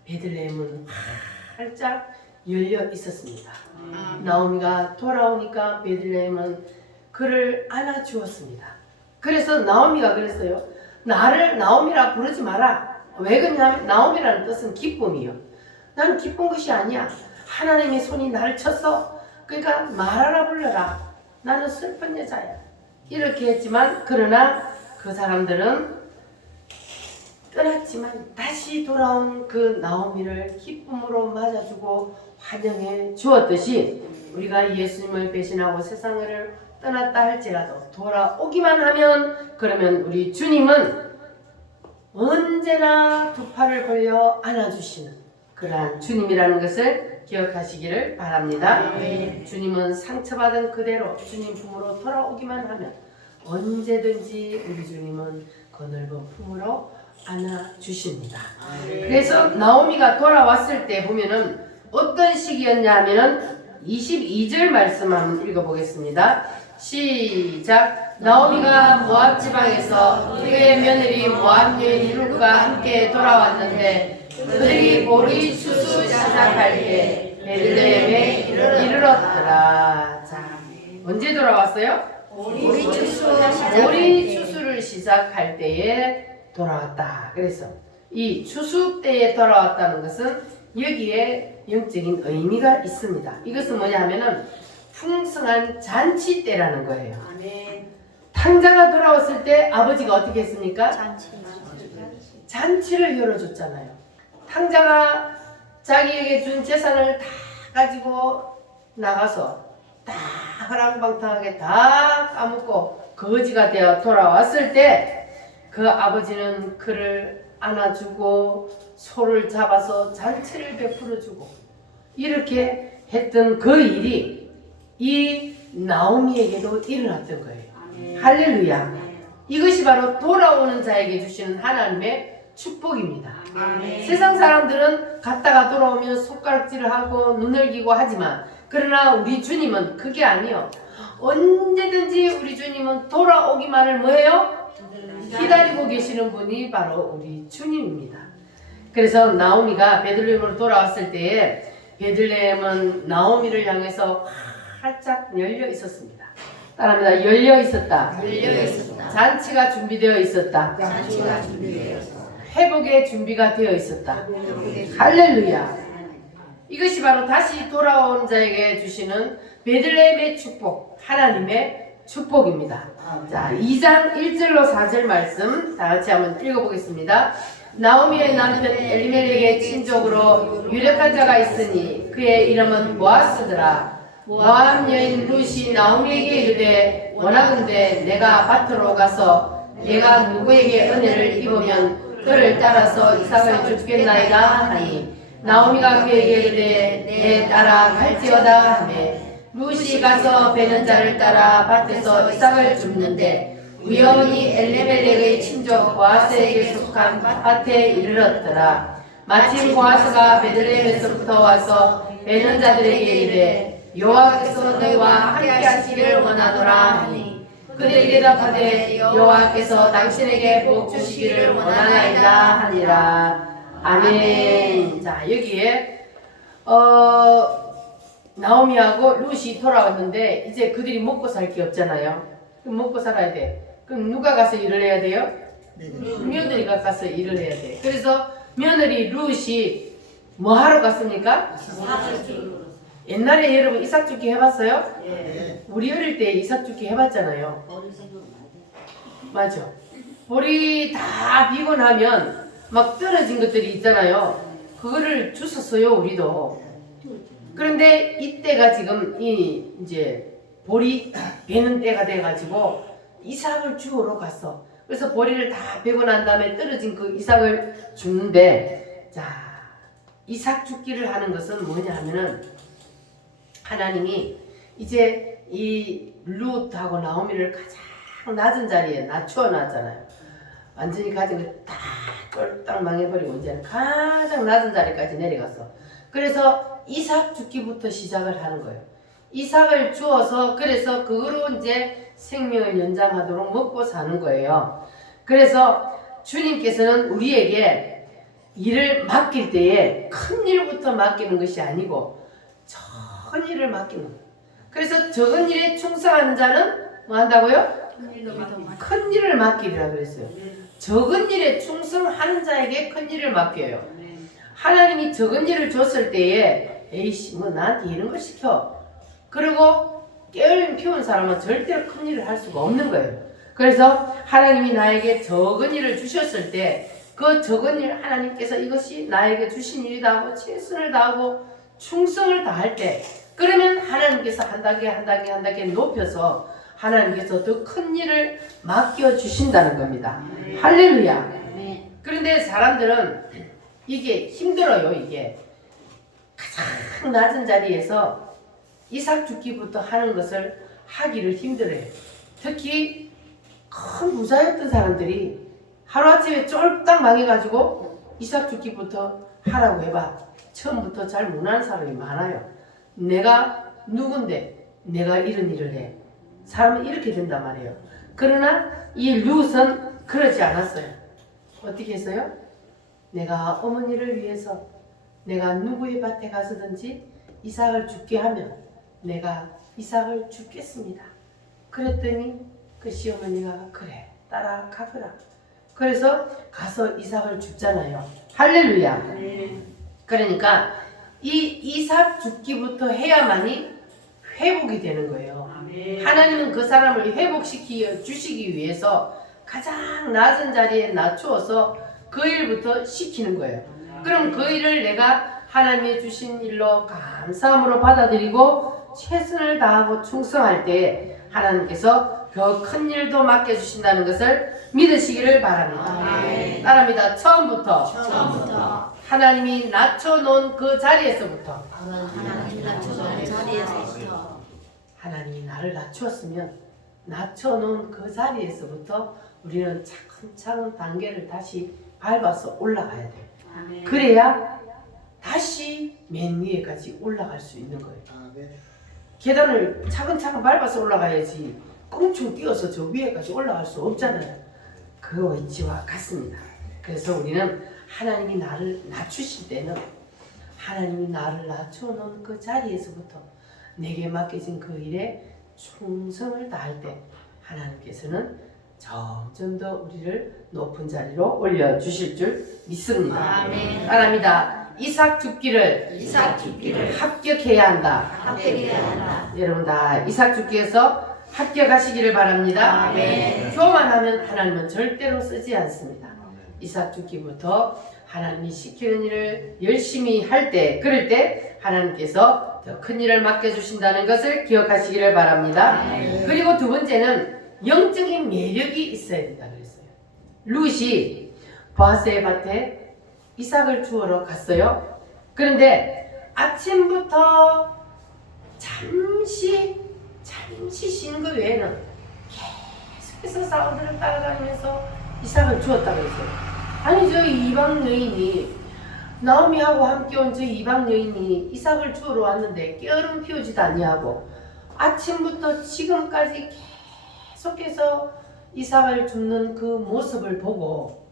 베들레헴은 활짝 열려 있었습니다. 나오미가 돌아오니까 베들레헴은 그를 안아주었습니다. 그래서 나오미가 그랬어요. 나를 나오미라 부르지 마라. 왜 그러냐면 나오미라는 뜻은 기쁨이요. 나는 기쁜 것이 아니야. 하나님의 손이 나를 쳤어. 그러니까 말하라 불러라. 나는 슬픈 여자야. 이렇게 했지만 그러나 그 사람들은 떠났지만 다시 돌아온 그 나오미를 기쁨으로 맞아주고 환영해 주었듯이 우리가 예수님을 배신하고 세상을 떠났다 할지라도 돌아오기만 하면 그러면 우리 주님은 언제나 두 팔을 벌려 안아주시는 그러한 주님이라는 것을 기억하시기를 바랍니다. 주님은 상처받은 그대로 주님 품으로 돌아오기만 하면 언제든지 우리 주님은 그 넓은 품으로 안아주십니다. 그래서 나오미가 돌아왔을 때 보면은 어떤 시기였냐 하면은 22절 말씀 한번 읽어보겠습니다. 시작. 나오미가 모압 지방에서 그의 며느리 모압 여인 룻과 함께 돌아왔는데 그들이 보리 추수 시작할 때 베들레헴에 이르렀더라. 자, 언제 돌아왔어요? 보리 추수를 시작할 때에 돌아왔다. 그래서 이 추수 때에 돌아왔다는 것은 여기에 영적인 의미가 있습니다. 이것은 뭐냐 하면은 풍성한 잔치 때라는 거예요. 탕자가 돌아왔을 때 아버지가 어떻게 했습니까? 잔치를 열어줬잖아요. 탕자가 자기에게 준 재산을 다 가지고 나가서 다 허랑방탕하게 다 까먹고 거지가 되어 돌아왔을 때 그 아버지는 그를 안아주고 소를 잡아서 잔치를 베풀어주고 이렇게 했던 그 일이 이 나오미에게도 일어났던 거예요. 할렐루야. 이것이 바로 돌아오는 자에게 주시는 하나님의 축복입니다. 세상 사람들은 갔다가 돌아오면 손가락질을 하고 눈을 기고 하지만 그러나 우리 주님은 그게 아니요. 언제든지 우리 주님은 돌아오기만을 뭐예요? 기다리고 계시는 분이 바로 우리 주님입니다. 그래서 나오미가 베들레헴으로 돌아왔을 때에 베들레헴은 나오미를 향해서 활짝 열려 있었습니다. 따라합니다. 열려 있었다. 잔치가 준비되어 있었다. 회복의 준비가 되어 있었다. 할렐루야. 이것이 바로 다시 돌아온 자에게 주시는 베들레헴의 축복, 하나님의 축복입니다. 자, 2장 1절로 4절 말씀 다 같이 한번 읽어보겠습니다. 나오미의 남편 엘리멜렉의 친족으로 유력한 자가 있으니 그의 이름은 보아스더라. 모압 여인 룻이 나오미에게 이르되 원하건대 내가 밭으로 가서 내가 누구에게 은혜를 입으면 그를 따라서 이삭을 주겠나이다 하니 나오미가 그에게 이르되 내 따라 갈지어다 하매 룻이 가서 베는 자를 따라 밭에서 이삭을 줍는데 우연히 엘리멜렉의 친족 보아스에게 속한 밭에 이르렀더라. 마침 보아스가 베들레헴에서부터 와서 베는 자들에게 이르되 여호와께서 너희와 함께 하시기를 원하노라 하니 그들이 대답하되 여호와께서 당신에게 복 주시기를 원하나이다 하니라. 아멘. 자, 여기에 나오미하고 룻이 돌아왔는데 이제 그들이 먹고 살 게 없잖아요. 그럼 먹고 살아야 돼. 그럼 누가 가서 일을 해야 돼요? 며느리가 가서 일을 해야 돼. 그래서 며느리 룻이 뭐 하러 갔습니까? 옛날에 여러분 이삭 줍기 해봤어요? 우리 어릴 때 이삭 줍기 해봤잖아요. 맞아. 볼이 다 비고 나면 막 떨어진 것들이 있잖아요. 그거를 주웠어요, 우리도. 그런데 이때가 지금 이제 볼이 베는 때가 돼가지고 이삭을 주우러 갔어. 그래서 보리를 다 베고 난 다음에 떨어진 그 이삭을 줍는데, 자, 이삭 줍기를 하는 것은 뭐냐 하면은 하나님이 이제 이 룻하고 나오미를 가장 낮은 자리에 낮추어 놨잖아요. 완전히 가진 거 다 꼴딱 망해버리고 이제 가장 낮은 자리까지 내려갔어. 그래서 이삭 줍기부터 시작을 하는 거예요. 이삭을 주어서 그래서 그거로 이제 생명을 연장하도록 먹고 사는 거예요. 그래서 주님께서는 우리에게 일을 맡길 때에 큰 일부터 맡기는 것이 아니고 작은 일을 맡기는 거예요. 그래서 적은 일에 충성하는 자는 뭐 한다고요? 큰 일을 맡기리라 그랬어요. 적은 일에 충성하는 자에게 큰 일을 맡겨요. 하나님이 적은 일을 줬을 때에 에이씨 뭐 나한테 이런 걸 시켜. 그리고 깨어림 피운 사람은 절대로 큰 일을 할 수가 없는 거예요. 그래서 하나님이 나에게 적은 일을 주셨을 때 그 적은 일 하나님께서 이것이 나에게 주신 일이다 하고 최선을 다하고 충성을 다할 때 그러면 하나님께서 한 단계 높여서 하나님께서 더 큰 일을 맡겨주신다는 겁니다. 할렐루야. 그런데 사람들은 이게 힘들어요. 이게 가장 낮은 자리에서 이삭 죽기부터 하는 것을 하기를 힘들어요. 특히 큰 부자였던 사람들이 하루아침에 쫄딱 망해가지고 이삭 죽기부터 하라고 해봐. 처음부터 잘 못하는 사람이 많아요. 내가 누군데 내가 이런 일을 해. 사람은 이렇게 된단 말이에요. 그러나 이 룻은 그러지 않았어요. 어떻게 했어요? 내가 어머니를 위해서 내가 누구의 밭에 가서든지 이삭을 죽게 하면 내가 이삭을 죽겠습니다. 그랬더니 그 시어머니가 그래 따라가거라. 그래서 가서 이삭을 죽잖아요. 할렐루야. 그러니까 이 이삭 죽기부터 해야만이 회복이 되는 거예요. 하나님은 그 사람을 회복시켜 주시기 위해서 가장 낮은 자리에 낮추어서 그 일부터 시키는 거예요. 그럼 그 일을 내가 하나님이 주신 일로 감사함으로 받아들이고 최선을 다하고 충성할 때 하나님께서 더 큰 일도 맡겨주신다는 것을 믿으시기를 바랍니다. 따라합니다. 처음부터 하나님이 낮춰놓은 그 자리에서부터 하나님이 나를 낮추었으면 낮춰놓은 그 자리에서부터 우리는 차근차근 단계를 다시 밟아서 올라가야 돼요. 그래야 다시 맨 위에까지 올라갈 수 있는 거예요. 계단을 차근차근 밟아서 올라가야지 껑충 뛰어서 저 위에까지 올라갈 수 없잖아요. 그 위치와 같습니다. 그래서 우리는 하나님이 나를 낮추실 때는 하나님이 나를 낮춰놓은 그 자리에서부터 내게 맡겨진 그 일에 충성을 다할 때 하나님께서는 점점 더 우리를 높은 자리로 올려주실 줄 믿습니다. 아멘. 따라합니다. 이삭 죽기를 합격해야 한다. 여러분 다 이삭 죽기에서 합격하시기를 바랍니다. 교만하면 하나님은 절대로 쓰지 않습니다. 이삭 죽기부터 하나님이 시키는 일을 열심히 할 때, 그럴 때 하나님께서 더 큰 일을 맡겨주신다는 것을 기억하시기를 바랍니다. 그리고 두 번째는 영적인 매력이 있어야 된다 그랬어요. 룻이 보아스의 밭에 이삭을 주우러 갔어요. 그런데 아침부터 잠시 쉰 것 외에는 계속해서 사우들을 따라다니면서 이삭을 주었다고 했어요. 아니 저 이방 여인이 나오미하고 함께 온 저 이방 여인이 이삭을 주우러 왔는데 깨어름 피우지도 아니하고 아침부터 지금까지 계속해서 이삭을 줍는 그 모습을 보고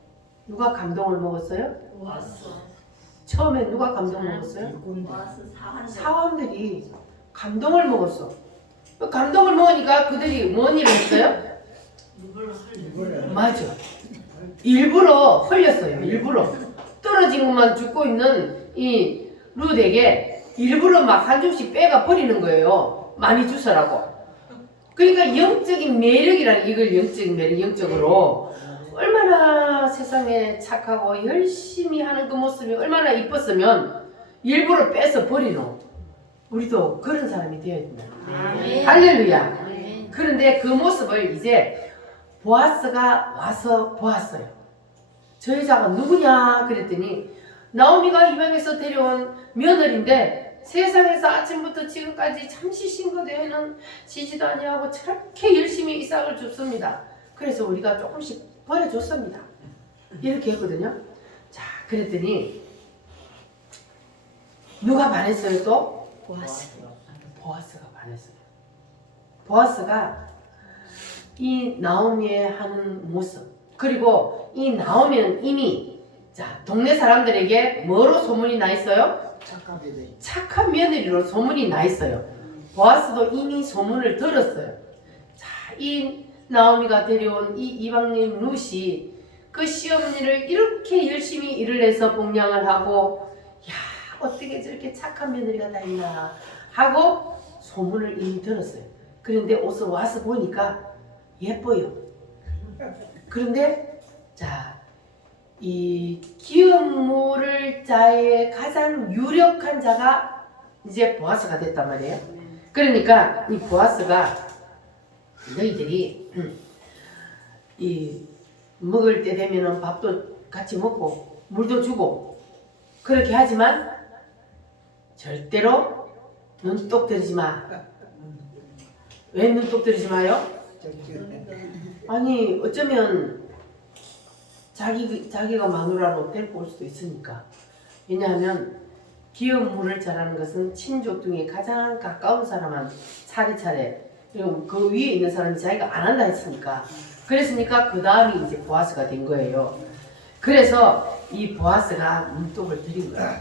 누가 감동을 먹었어요? 처음에 누가 감동 먹었어요? 사원들이 감동을 먹었어. 감동을 먹으니까 그들이 뭔 일을 했어요? 맞아. 일부러 흘렸어요. 일부러 떨어진 것만 죽고 있는 이 룻에게 일부러 막 한 줌씩 빼가 버리는 거예요. 많이 주서라고. 그러니까 영적인 매력이란 이걸 영적인 매력, 영적으로 얼마나 세상에 착하고 열심히 하는 그 모습이 얼마나 이뻤으면 일부러 빼서 버리노. 우리도 그런 사람이 되어야 된다. 할렐루야. 그런데 그 모습을 이제 보아스가 와서 보았어요. 저 여자가 누구냐 그랬더니 나오미가 이방에서 데려온 며느리인데 세상에서 아침부터 지금까지 잠시 쉰 것 외에는 쉬지도 아니하고 저렇게 열심히 이삭을 줍습니다. 그래서 우리가 조금씩 버려줬습니다. 이렇게 했거든요. 자, 그랬더니 누가 반했어요 또? 보아스가 반했어요. 보아스가 이 나오미의 하는 모습, 그리고 이 나오미는 이미 자 동네 사람들에게 뭐로 소문이 나 있어요? 착한 며느리로 소문이 나 있어요. 보아스도 이미 소문을 들었어요. 자, 이 나오미가 데려온 이 이방인 룻이 그 시어머니를 이렇게 열심히 일을 해서 봉양을 하고 야 어떻게 저렇게 착한 며느리가 다 있나 하고 소문을 이미 들었어요. 그런데 어서 와서 보니까 예뻐요. 그런데 자, 이 기업물을 자의 가장 유력한 자가 이제 보아스가 됐단 말이에요. 그러니까 이 보아스가 너희들이 이 먹을 때 되면은 밥도 같이 먹고 물도 주고 그렇게 하지만 절대로 눈독 들이지 마. 왜 눈독 들이지 마요? 아니 어쩌면 자기가 마누라로 데리고 올 수도 있으니까. 왜냐하면 기업 물을 잘하는 것은 친족 중에 가장 가까운 사람만 차례차례 그리고 그 위에 있는 사람이 자기가 안 한다 했으니까 그랬으니까 그 다음이 이제 보아스가 된 거예요. 그래서 이 보아스가 눈독을 들인 거예요.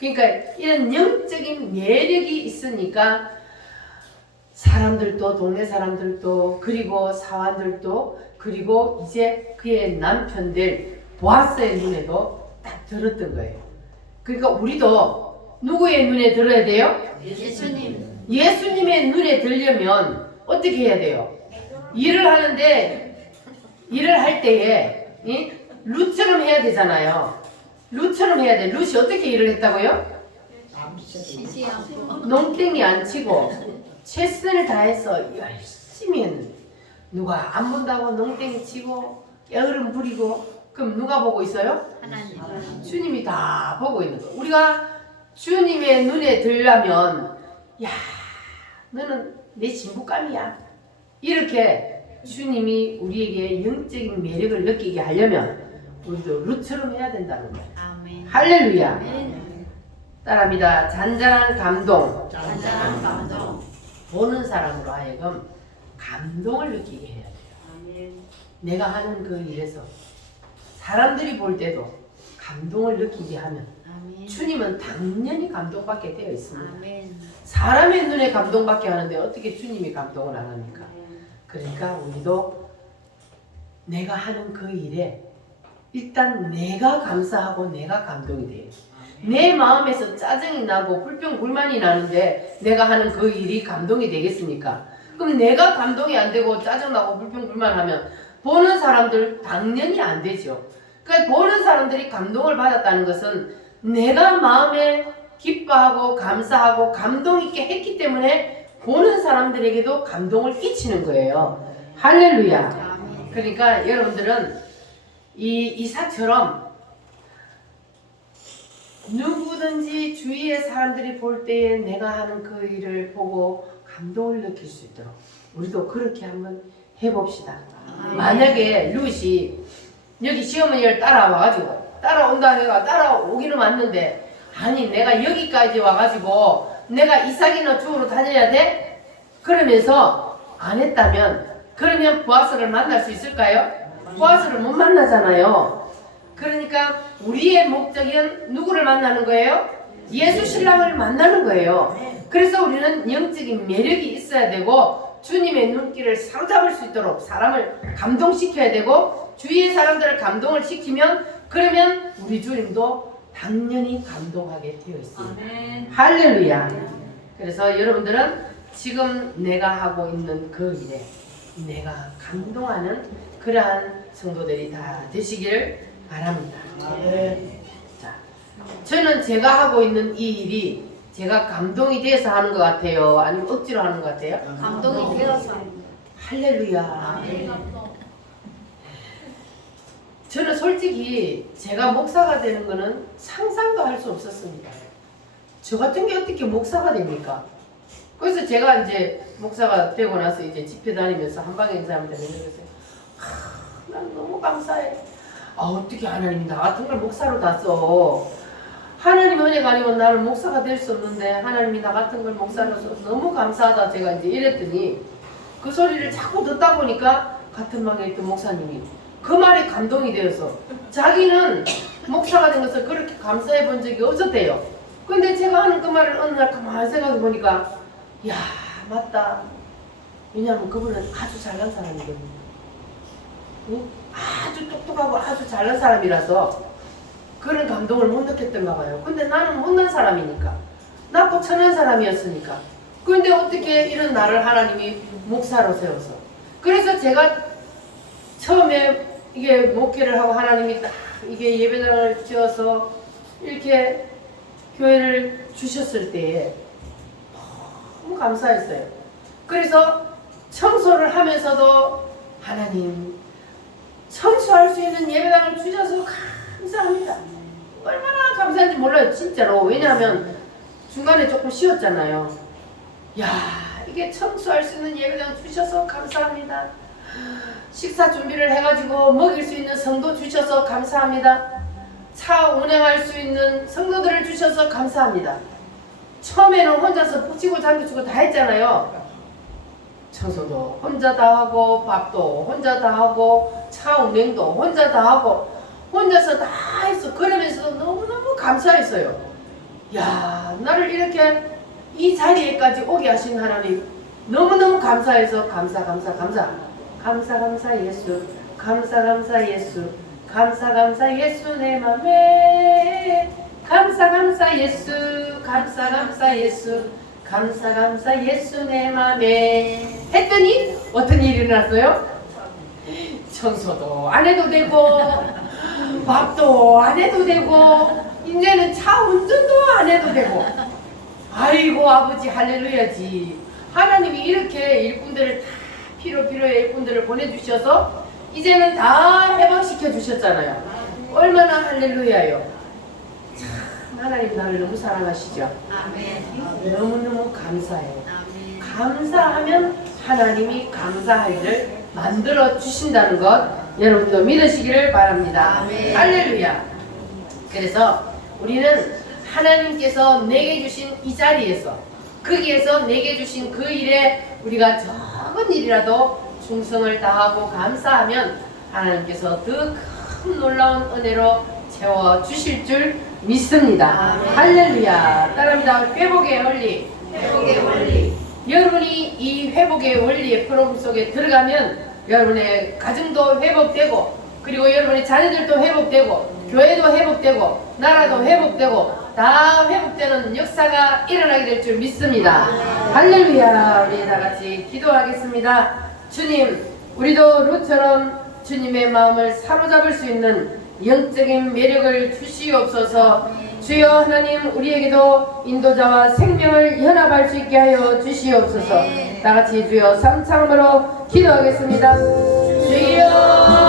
그러니까 이런 영적인 매력이 있으니까 사람들도 동네 사람들도 그리고 사환들도 그리고 이제 그의 남편 될 보아스의 눈에도 딱 들었던 거예요. 그러니까 우리도 누구의 눈에 들어야 돼요? 예수님. 예수님의 눈에 들려면 어떻게 해야 돼요? 일을 하는데 일을 할 때에 루처럼 해야 되잖아요. 루처럼 해야 돼. 루시 어떻게 일을 했다고요? 쉬지 않고. 농땡이 안 치고 최선을 다해서 열심히 했는데 누가 안 본다고 농땡이 치고 게으름 부리고 그럼 누가 보고 있어요? 하나님. 주님이 다 보고 있는 거예요. 우리가 주님의 눈에 들려면 야 너는 내 신부감이야 이렇게 주님이 우리에게 영적인 매력을 느끼게 하려면 우리도 루처럼 해야 된다는 거예요. 아멘. 할렐루야. 아멘. 따라합니다. 잔잔한 감동. 잔잔한 감동. 보는 사람으로 하여금 감동을 느끼게 해야 돼요. 아멘. 내가 하는 그 일에서 사람들이 볼 때도 감동을 느끼게 하면 아멘. 주님은 당연히 감동받게 되어 있습니다. 아멘. 사람의 눈에 감동받게 하는데 어떻게 주님이 감동을 안 합니까? 그러니까 우리도 내가 하는 그 일에 일단 내가 감사하고 내가 감동이 돼요. 내 마음에서 짜증이 나고 불평 불만이 나는데 내가 하는 그 일이 감동이 되겠습니까? 그럼 내가 감동이 안 되고 짜증나고 불평 불만하면 보는 사람들 당연히 안 되죠. 그러니까 보는 사람들이 감동을 받았다는 것은 내가 마음에 기뻐하고 감사하고 감동 있게 했기 때문에 보는 사람들에게도 감동을 끼치는 거예요. 할렐루야. 아멘. 그러니까 여러분들은 이 이사처럼 누구든지 주위의 사람들이 볼 때에 내가 하는 그 일을 보고 감동을 느낄 수 있도록 우리도 그렇게 한번 해봅시다. 만약에 루시 여기 시어머니를 따라와가지고 따라온다 해가 따라오기는 왔는데 아니 내가 여기까지 와가지고 내가 이삭이나 주우러 다녀야 돼? 그러면서 안 했다면 그러면 보아스를 만날 수 있을까요? 보아스를 못 만나잖아요. 그러니까 우리의 목적은 누구를 만나는 거예요? 예수 신랑을 만나는 거예요. 그래서 우리는 영적인 매력이 있어야 되고 주님의 눈길을 사로잡을 수 있도록 사람을 감동시켜야 되고 주위의 사람들을 감동을 시키면 그러면 우리 주님도 당연히 감동하게 되어 있습니다. 아멘. 할렐루야. 그래서 여러분들은 지금 내가 하고 있는 그 일에 내가 감동하는 그러한 성도들이 다 되시길 바랍니다. 자, 저는 제가 하고 있는 이 일이 제가 감동이 돼서 하는 것 같아요? 아니면 억지로 하는 것 같아요? 감동이 되어서. 할렐루야. 아멘. 저는 솔직히 제가 목사가 되는 거는 상상도 할 수 없었습니다. 저 같은 게 어떻게 목사가 됩니까? 그래서 제가 이제 목사가 되고 나서 이제 집회 다니면서 한방에 인사하면 그랬어요. 난 너무 감사해. 어떻게 하나님이 나 같은 걸 목사로 다 써. 하나님 은혜가 아니면 나는 목사가 될 수 없는데 하나님이 나 같은 걸 목사로 써. 너무 감사하다 제가 이제 이랬더니 그 소리를 자꾸 듣다 보니까 같은 방에 있던 목사님이 그 말이 감동이 되어서 자기는 목사가 된 것을 그렇게 감사해 본 적이 없었대요. 근데 제가 하는 그 말을 어느 날 가만히 생각해 보니까 야 맞다. 왜냐하면 그분은 아주 잘난 사람이거든요. 응? 아주 똑똑하고 아주 잘난 사람이라서 그런 감동을 못 느꼈던가 봐요. 근데 나는 못난 사람이니까 낮고 천한 사람이었으니까 근데 어떻게 이런 나를 하나님이 목사로 세워서 그래서 제가 처음에 이게 목회를 하고 하나님이 딱 이게 예배당을 지어서 이렇게 교회를 주셨을 때에 너무 감사했어요. 그래서 청소를 하면서도 하나님 청소할 수 있는 예배당을 주셔서 감사합니다. 얼마나 감사한지 몰라요, 진짜로. 왜냐하면 중간에 조금 쉬었잖아요. 야, 이게 청소할 수 있는 예배당 주셔서 감사합니다. 식사 준비를 해가지고 먹일 수 있는 성도 주셔서 감사합니다. 차 운행할 수 있는 성도들을 주셔서 감사합니다. 처음에는 혼자서 북치고 장구치고 다 했잖아요. 청소도 혼자 다 하고, 밥도 혼자 다 하고, 차 운행도 혼자 다 하고, 혼자서 다 했어. 그러면서도 너무너무 감사했어요. 야, 나를 이렇게 이 자리에까지 오게 하신 하나님 너무너무 감사해서 감사 예수, 감사 예수, 감사 예수 내 맘에, 감사 예수, 감사 예수, 감사 예수 내 맘에 했더니 어떤 일이 일어났어요? 청소도 안 해도 되고, 밥도 안 해도 되고, 이제는 차 운전도 안 해도 되고. 아이고 아버지 할렐루야지. 하나님이 이렇게 일꾼들을 다 필요의 일꾼들을 보내주셔서 이제는 다 해방시켜 주셨잖아요. 얼마나 할렐루야요. 참 하나님 나를 너무 사랑하시죠. 아멘. 너무너무 감사해요. 아멘. 감사하면 하나님이 감사할 일을 만들어 주신다는 것 여러분도 믿으시기를 바랍니다. 아멘. 할렐루야. 그래서 우리는 하나님께서 내게 주신 이 자리에서, 거기에서 내게 주신 그 일에 우리가 적은 일이라도 충성을 다하고 감사하면 하나님께서 더 큰 놀라운 은혜로 채워 주실 줄 믿습니다. 아멘. 할렐루야. 따라합니다. 회복의 원리. 회복의 원리. 여러분이 이 회복의 원리의 프로그램 속에 들어가면 여러분의 가정도 회복되고, 그리고 여러분의 자녀들도 회복되고, 교회도 회복되고, 나라도 회복되고, 다 회복되는 역사가 일어나게 될 줄 믿습니다. 할렐루야. 우리 다 같이 기도하겠습니다. 주님, 우리도 루처럼 주님의 마음을 사로잡을 수 있는 영적인 매력을 주시옵소서. 주여 하나님, 우리에게도 인도자와 생명을 연합할 수 있게 하여 주시옵소서. 다 같이 주여 삼창으로 기도하겠습니다. 주여